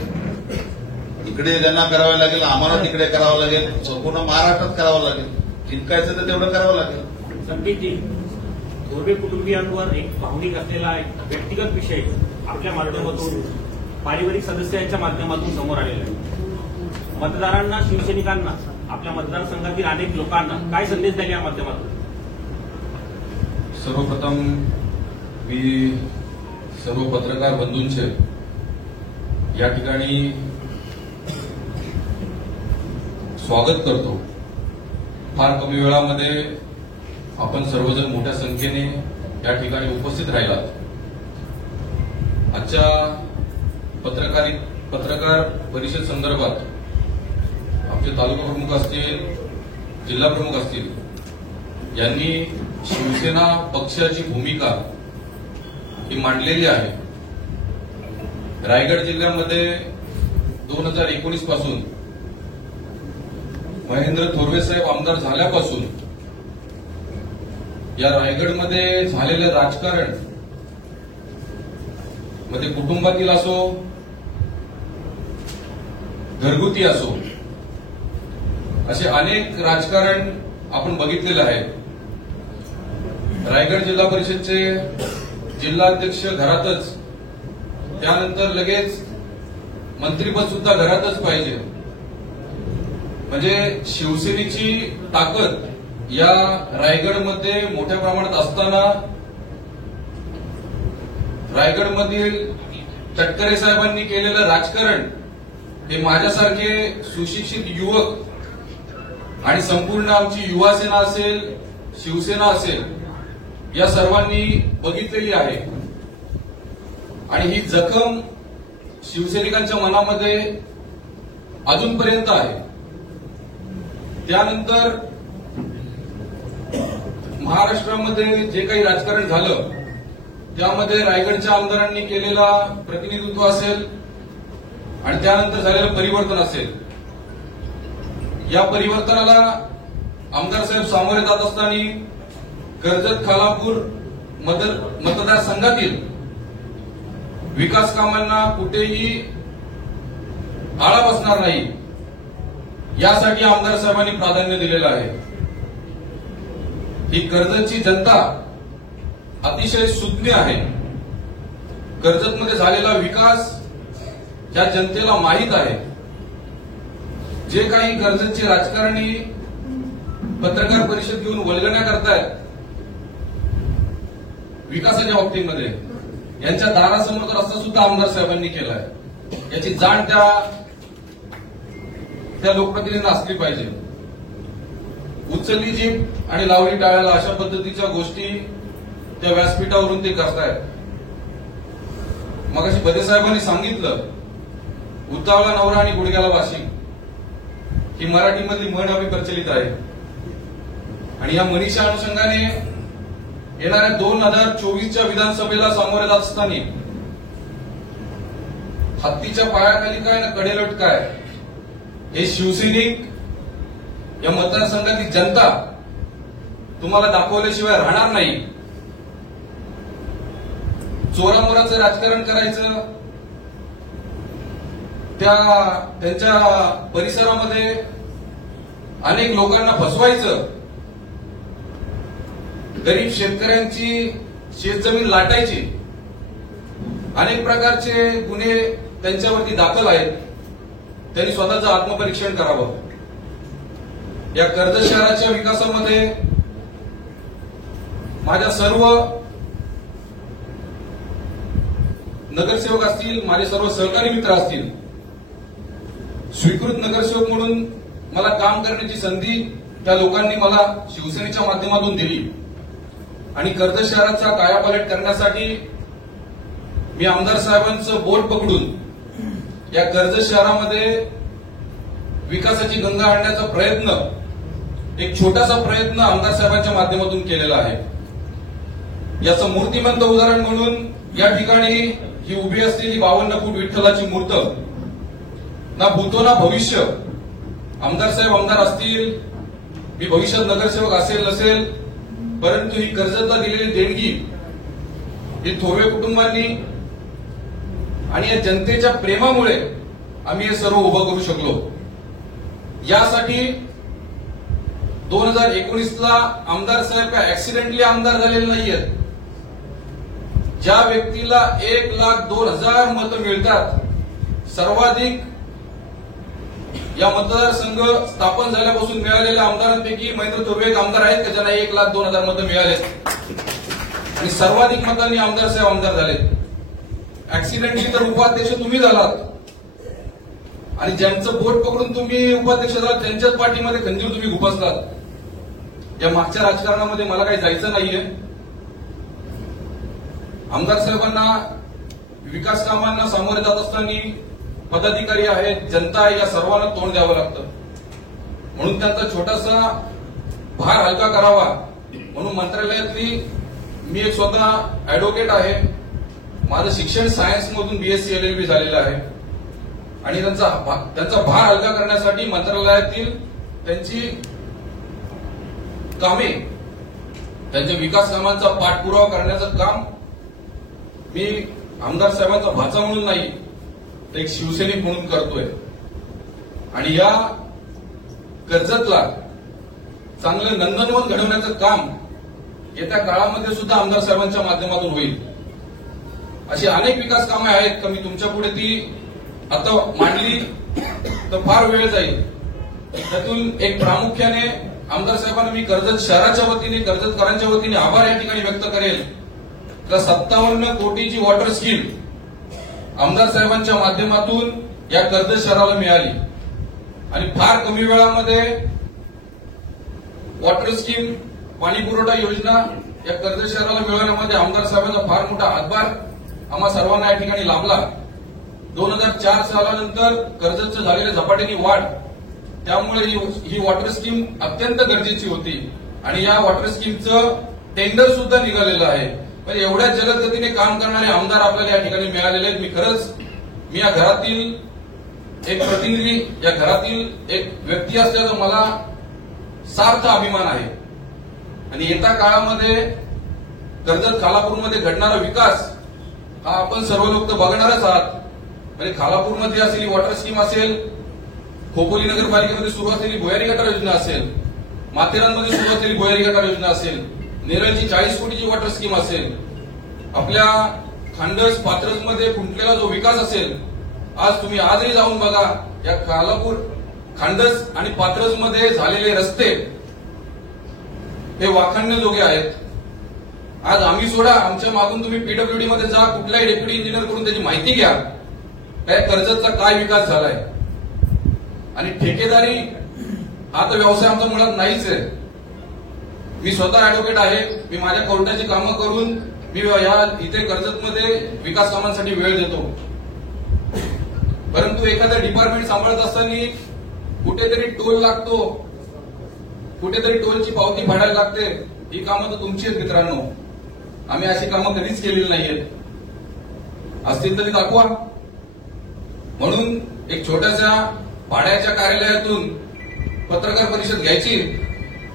इकडे ज्यांना करावं लागेल, आम्हाला तिकडे करावं लागेल, संपूर्ण महाराष्ट्रात करावं लागेल. जिंकायचं तर तेवढं करावं लागेल. संकेतजी, थोरवे कुटुंबियांवर एक भावनिक असलेला एक व्यक्तिगत विषय आपल्या माध्यमातून पारिवारिक सदस्यांच्या माध्यमातून समोर आलेला आहे. मतदारांना, शिवसैनिकांना, आपल्या मतदारसंघातील अनेक लोकांना काय संदेश द्याल या माध्यमातून? सर्वप्रथम मी सर्व पत्रकार बंधूंचे या ठिकाणी स्वागत करतो. फार कमी वेळामध्ये आपण सर्वजण मोठ्या संख्येने या ठिकाणी उपस्थित राहिलात. आजच्या पत्रकार परिषद संदर्भात आमचे तालुका प्रमुख असतील, जिल्हा प्रमुख असतील यांनी शिवसेना पक्षाची भूमिका ही मांडलेली आहे. रायगड जिल्ह्यामध्ये 2019 पासून महेंद्र थोरवे साहेब आमदार झाल्यापासून या रायगडमध्ये झालेलं राजकारण मध्ये कुटुंबातील असो, घरगुती असो, असे अनेक राजकारण आपण बघितलेलं आहे. रायगड जिल्हा परिषदचे जिल्हाध्यक्ष घरातच, त्यानंतर लगेच मंत्रीपद सुद्धा घरातच पाहिजे. म्हणजे शिवसेनेची ताकद या रायगडमध्ये मोठ्या प्रमाणात असताना रायगडमधील तटकरे साहेबांनी केलेलं राजकारण हे माझ्यासारखे सुशिक्षित युवक आणि संपूर्ण आमची युवासेना असेल, शिवसेना असेल, या सर्वांनी बघितलेली आहे. आणि ही जखम शिवसैनिकांच्या मनामध्ये अजूनपर्यंत आहे. त्यानंतर महाराष्ट्रामध्ये जे काही राजकारण झालं त्यामध्ये रायगडच्या आमदारांनी केलेला प्रतिनिधित्व असेल आणि त्यानंतर झालेलं परिवर्तन असेल. या परिवर्तनाला आमदार साहेब सामोरे जात असताना कर्जत खालापूर मतदारसंघातील विकास कामांना कुठेही आळा बसणार नाही यासाठी आमदार साहेबांनी प्राधान्य दिलेलं आहे. ही कर्जतची जनता अतिशय सुज्ञ आहे. कर्जतमध्ये झालेला विकास या जनतेला माहीत आहे. जे काही कर्जतचे राजकारणी पत्रकार परिषद घेऊन वल्गण्या करतायत विकासाच्या बाबतीमध्ये, यांच्या दारासमोर रस्ता सुद्धा आमदार साहेबांनी केलाय. याची जाण त्या लोकप्रतिनिधींना असली पाहिजे. उचलली जीभ आणि लावली टाळ्याला अशा पद्धतीच्या गोष्टी त्या व्यासपीठावरून ते करतायत. मगाशी बदे साहेबांनी सांगितलं, उतावळा नवरा आणि गुडघ्याला वाशी, ही मराठीमधली म्हण अभी प्रचलित आहे. आणि या म्हणीच्या अनुषंगाने येणाऱ्या 2024च्या विधानसभेला सामोरे जात असताना हत्तीच्या पायाखाली काय ना कडेलोट काय, हे शिवसैनिक, या मतदारसंघातील जनता तुम्हाला दाखवल्याशिवाय राहणार नाही. चोरामोराचं राजकारण करायचं, त्यांच्या परिसरामध्ये अनेक लोकांना फसवायचं, गरीब शेतकऱ्यांची शेतजमीन लाटायची, अनेक प्रकारचे गुन्हे त्यांच्यावरती दाखल आहेत. त्यांनी स्वतःचं आत्मपरीक्षण करावं. या कर्जत शहराच्या विकासामध्ये माझ्या सर्व नगरसेवक असतील, माझे सर्व सहकारी मित्र असतील, स्वीकृत नगरसेवक म्हणून मला काम करण्याची संधी त्या लोकांनी मला शिवसेनेच्या माध्यमातून दिली. आणि कर्जत शहराचा कायापालट करण्यासाठी मी आमदार साहेबांचं बोट पकडून या कर्जत शहरामध्ये विकासाची गंगा आणण्याचा प्रयत्न, एक छोटासा प्रयत्न आमदार साहेबांच्या माध्यमातून केलेला आहे. याचं मूर्तिमंत उदाहरण म्हणून या ठिकाणी ही उभी असलेली 52 फूट विठ्ठलाची मूर्त, ना भूतो ना भविष्य, आमदार साहेब आमदार असतील, मी भविष्यात नगरसेवक असेल नसेल, परंतु ही कर्जतला दिलेली देणगी ही थोरवे कुटुंबांनी आणि या जनतेच्या प्रेमामुळे आम्ही हे सर्व उभं करू शकलो. यासाठी 2019ला आमदार साहेब काय ऍक्सिडेंटली आमदार झालेले नाहीयेत. ज्या व्यक्तीला 1,02,000 मतं मिळतात, सर्वाधिक या मतदारसंघ स्थापन झाल्यापासून मिळालेल्या आमदारांपैकी महेंद्र थोरवे एक आमदार आहेत की ज्यांना 1,02,000 मतं मिळालेत आणि सर्वाधिक मतांनी आमदार साहेब आमदार झालेत. ऍक्सिडेंटली तर उपाध्यक्ष तुम्ही झालात आणि ज्यांचं बोट पकडून तुम्ही उपाध्यक्ष झालात त्यांच्याच पाठीमध्ये खंजीर तुम्ही खुपसलात. या मागच्या राजकारणामध्ये मला काही जायचं नाहीये. आमदार साहेबांना विकास कामांना सामोरे जात असताना पदाधिकारी आहेत, जनता आहे, या सर्वांना तोंड द्यावं लागतं. म्हणून त्यांचा छोटासा भार हलका करावा म्हणून मंत्रालयातली मी एक स्वतः ऍडव्होकेट आहे, माझं शिक्षण सायन्स मधून बीएससी LLB झालेलं आहे आणि त्यांचा भार हलका करण्यासाठी मंत्रालयातील त्यांची कामे, त्यांच्या विकास कामांचा पाठपुरावा करण्याचं काम मी आमदार साहेबांचा भाचा म्हणून नाही, तर एक शिवसैनिक म्हणून करतोय. आणि या कर्जतला चांगलं नंदनवन घडवण्याचं काम येत्या काळामध्ये सुद्धा आमदार साहेबांच्या माध्यमातून होईल. अशी अनेक विकास कामे आहेत का मी तुमच्या पुढे ती आता मांडली तर फार वेळ जाईल. त्यातून एक प्रामुख्याने आमदार साहेबांना मी कर्जत शहराच्या वतीने, कर्जतकरांच्या वतीने आभार या ठिकाणी व्यक्त करेल. तर 57 कोटीची वॉटर स्कीम आमदार साहेबांच्या माध्यमातून या कर्जत शहराला मिळाली आणि फार कमी वेळामध्ये वॉटर स्कीम, पाणी पुरवठा योजना या कर्जत शहराला मिळवण्यामध्ये आमदार साहेबांचा फार मोठा हातभार आम्हा सर्वांना या ठिकाणी लाभला. 2004 सालानंतर कर्जतचं झालेल्या झपाट्याने वाढ, त्यामुळे ही वॉटर स्कीम अत्यंत गरजेची होती आणि या वॉटर स्कीमचं टेंडर सुद्धा निघालेलं आहे. पण एवढ्या जलद गतीने काम करणारे आमदार आपल्याला या ठिकाणी मिळालेले आहेत. मी या घरातील एक प्रतिनिधी, या घरातील एक व्यक्ती असल्याचा मला सार्थ अभिमान आहे. आणि येत्या काळामध्ये कर्जत खालापूरमध्ये घडणारा विकास हा आपण सर्व लोक तर बघणारच आहात. म्हणजे खालापूरमध्ये असलेली वॉटर स्कीम असेल, खोपोली नगरपालिकेमध्ये सुरू असलेली भुयारी गटार योजना असेल, माथेरानमध्ये सुरू असलेली भुयारी गटार योजना असेल, नेरळची 40 कोटीची वॉटर स्कीम असेल, आपल्या खांडस पात्रसमध्ये खुंटलेला जो विकास असेल, आज तुम्ही आजही जाऊन बघा या खालापूर, खांडस आणि पात्रसमध्ये झालेले रस्ते हे वाखाणण्याजोगे आहेत. आज आम्ही सोडा, आमच्या मागून तुम्ही पीडब्ल्यूडी मध्ये जा, कुठल्याही डेप्युटी इंजिनियर कडून त्याची माहिती घ्या काय कर्जतचा काय विकास झालाय. आणि ठेकेदारी हा तर व्यवसाय आमचा मुळात नाहीच आहे. मी स्वतः ऍडव्होकेट आहे. मी माझ्या कोर्टाची कामं करून मी इथे कर्जतमध्ये विकास कामांसाठी वेळ देतो. परंतु एखादा डिपार्टमेंट सांभाळत असताना कुठेतरी टोल लागतो, कुठेतरी टोलची पावती फाडायला लागते. ही कामं तर तुमची आहेत मित्रांनो. आम्ही अशी कामं कधीच केलेली नाहीयेत. असतील तरी दाखवा. म्हणून एक छोट्याशा भाड्याच्या कार्यालयातून पत्रकार परिषद घ्यायची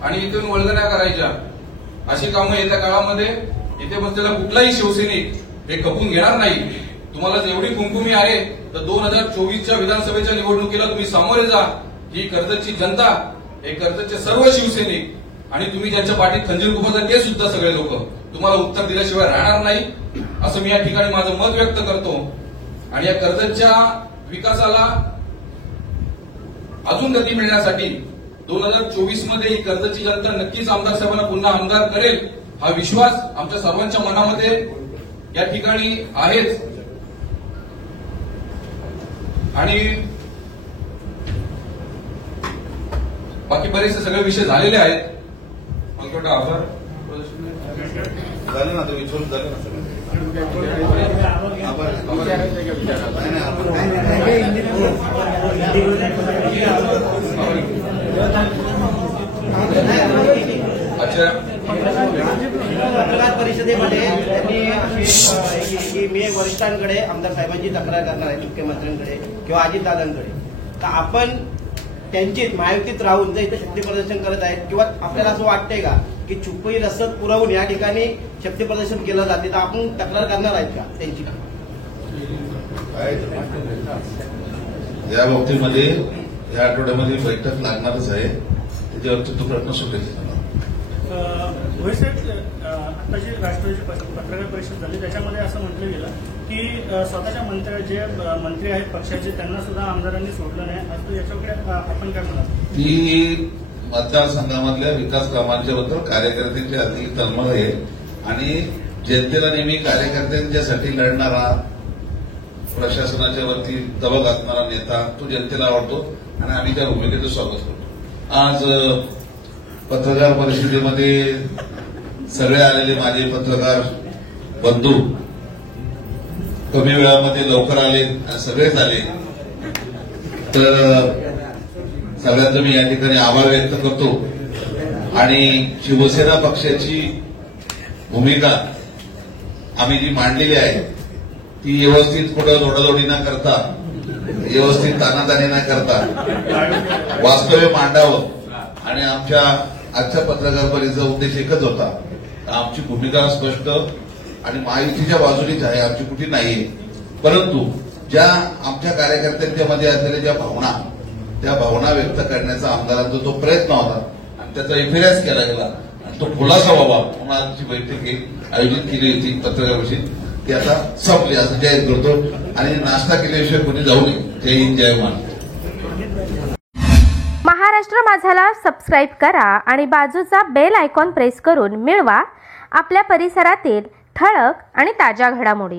आणि इथून वल्गना करायच्या, अशी कामं येत्या काळामध्ये इथे बसलेला कुठलाही शिवसैनिक हे खपून घेणार नाही. तुम्हाला जेवढी कुंकुमी आहे तर 2024च्या विधानसभेच्या निवडणुकीला तुम्ही सामोरे जा. ही कर्जतची जनता, हे कर्जतचे सर्व शिवसैनिक आणि तुम्ही ज्यांच्या पाठीत खंजीर खुपवता ते सुद्धा सगळे लोक तुम्हाला उत्तर दिल्याशिवाय राहणार नाही, असं मी या ठिकाणी माझं मत व्यक्त करतो. आणि या कर्जतच्या विकासाला अजून गती मिळण्यासाठी 2024 मध्ये ही कर्जतची जनता नक्कीच आमदार साहेबांना पुन्हा आमदार करेल, हा विश्वास आमच्या सर्वांच्या मनामध्ये या ठिकाणी आहेच. आणि बाकी बरेचसे सगळे विषय झालेले आहेत. मला थोडा आभार झालं ना, तो विचारून झालं ना सगळं. अच्छा, पत्रकार परिषदेमध्ये त्यांनी मी वरिष्ठांकडे आमदार साहेबांची तक्रार करणार आहे, मुख्यमंत्र्यांकडे किंवा अजितदादांकडे, का आपण त्यांचीच महायुतीत राहून जर इथे शक्ती प्रदर्शन करत आहेत किंवा आपल्याला असं वाटतंय का की छुपी रसद पुरवून या ठिकाणी शक्ती प्रदर्शन केलं जाते, तर आपण तक्रार करणार आहेत का त्यांची? या बाबतीमध्ये या आठवड्यामध्ये बैठक लागणारच आहे, त्याच्यावरती तो प्रश्न सुटेल. भोईर साहेब, आता जी राष्ट्रवादीची पत्रकार परिषद झाली त्याच्यामध्ये असं म्हटलं गेलं की स्वतःच्या जे मंत्री आहेत पक्षाचे त्यांना सुद्धा आमदारांनी सोडलं नाही. असं याच्याकडे आपण काय म्हणाल? ती मतदारसंघामधल्या विकास कामांच्या बद्दल कार्यकर्त्यांची अधिक तळमळ आहे आणि जनतेला नेहमी कार्यकर्त्यांच्यासाठी लढणारा, प्रशासनाच्या वरती दबाव घालणारा नेता तो जनतेला आवडतो आणि आम्ही त्या भूमिकेचं स्वागत करतो. आज पत्रकार परिषदेमध्ये सगळे आलेले माझे पत्रकार बंधू कमी वेळामध्ये लवकर आले आणि सगळेच आले, तर सगळ्यांचा मी या ठिकाणी आभार व्यक्त करतो. आणि शिवसेना पक्षाची भूमिका आम्ही जी मांडलेली आहे ती व्यवस्थित कुठं लोडालोडी न करता, व्यवस्थित तानातानी न करता वास्तव्य मांडावं. आणि आमच्या आजच्या पत्रकार परिषदेचा उद्देश एकच होता, आमची भूमिका स्पष्ट आणि महायुतीच्या बाजूनेच आहे, आमची कुठे नाहीये. परंतु ज्या आमच्या कार्यकर्त्यांच्या मध्ये असलेल्या ज्या भावना, त्या भावना व्यक्त करण्याचा आमदारांचा जो प्रयत्न होता आणि त्याचा इफेऱ्याच केला गेला आणि तो खुलासा व्हावा म्हणून आजची बैठक आयोजित केली होती पत्रकार परिषद, ती आता संपली असं जाहीर करतो. आणि नाश्ता केल्याशिवाय कोणी जाऊ नये. जय हिंद, जय महाराष्ट्र. महाराष्ट्र माझाला सबस्क्राईब करा आणि बाजूचा बेल आयकॉन प्रेस करून मिळवा आपल्या परिसरातील ठळक आणि ताज्या घडामोडी.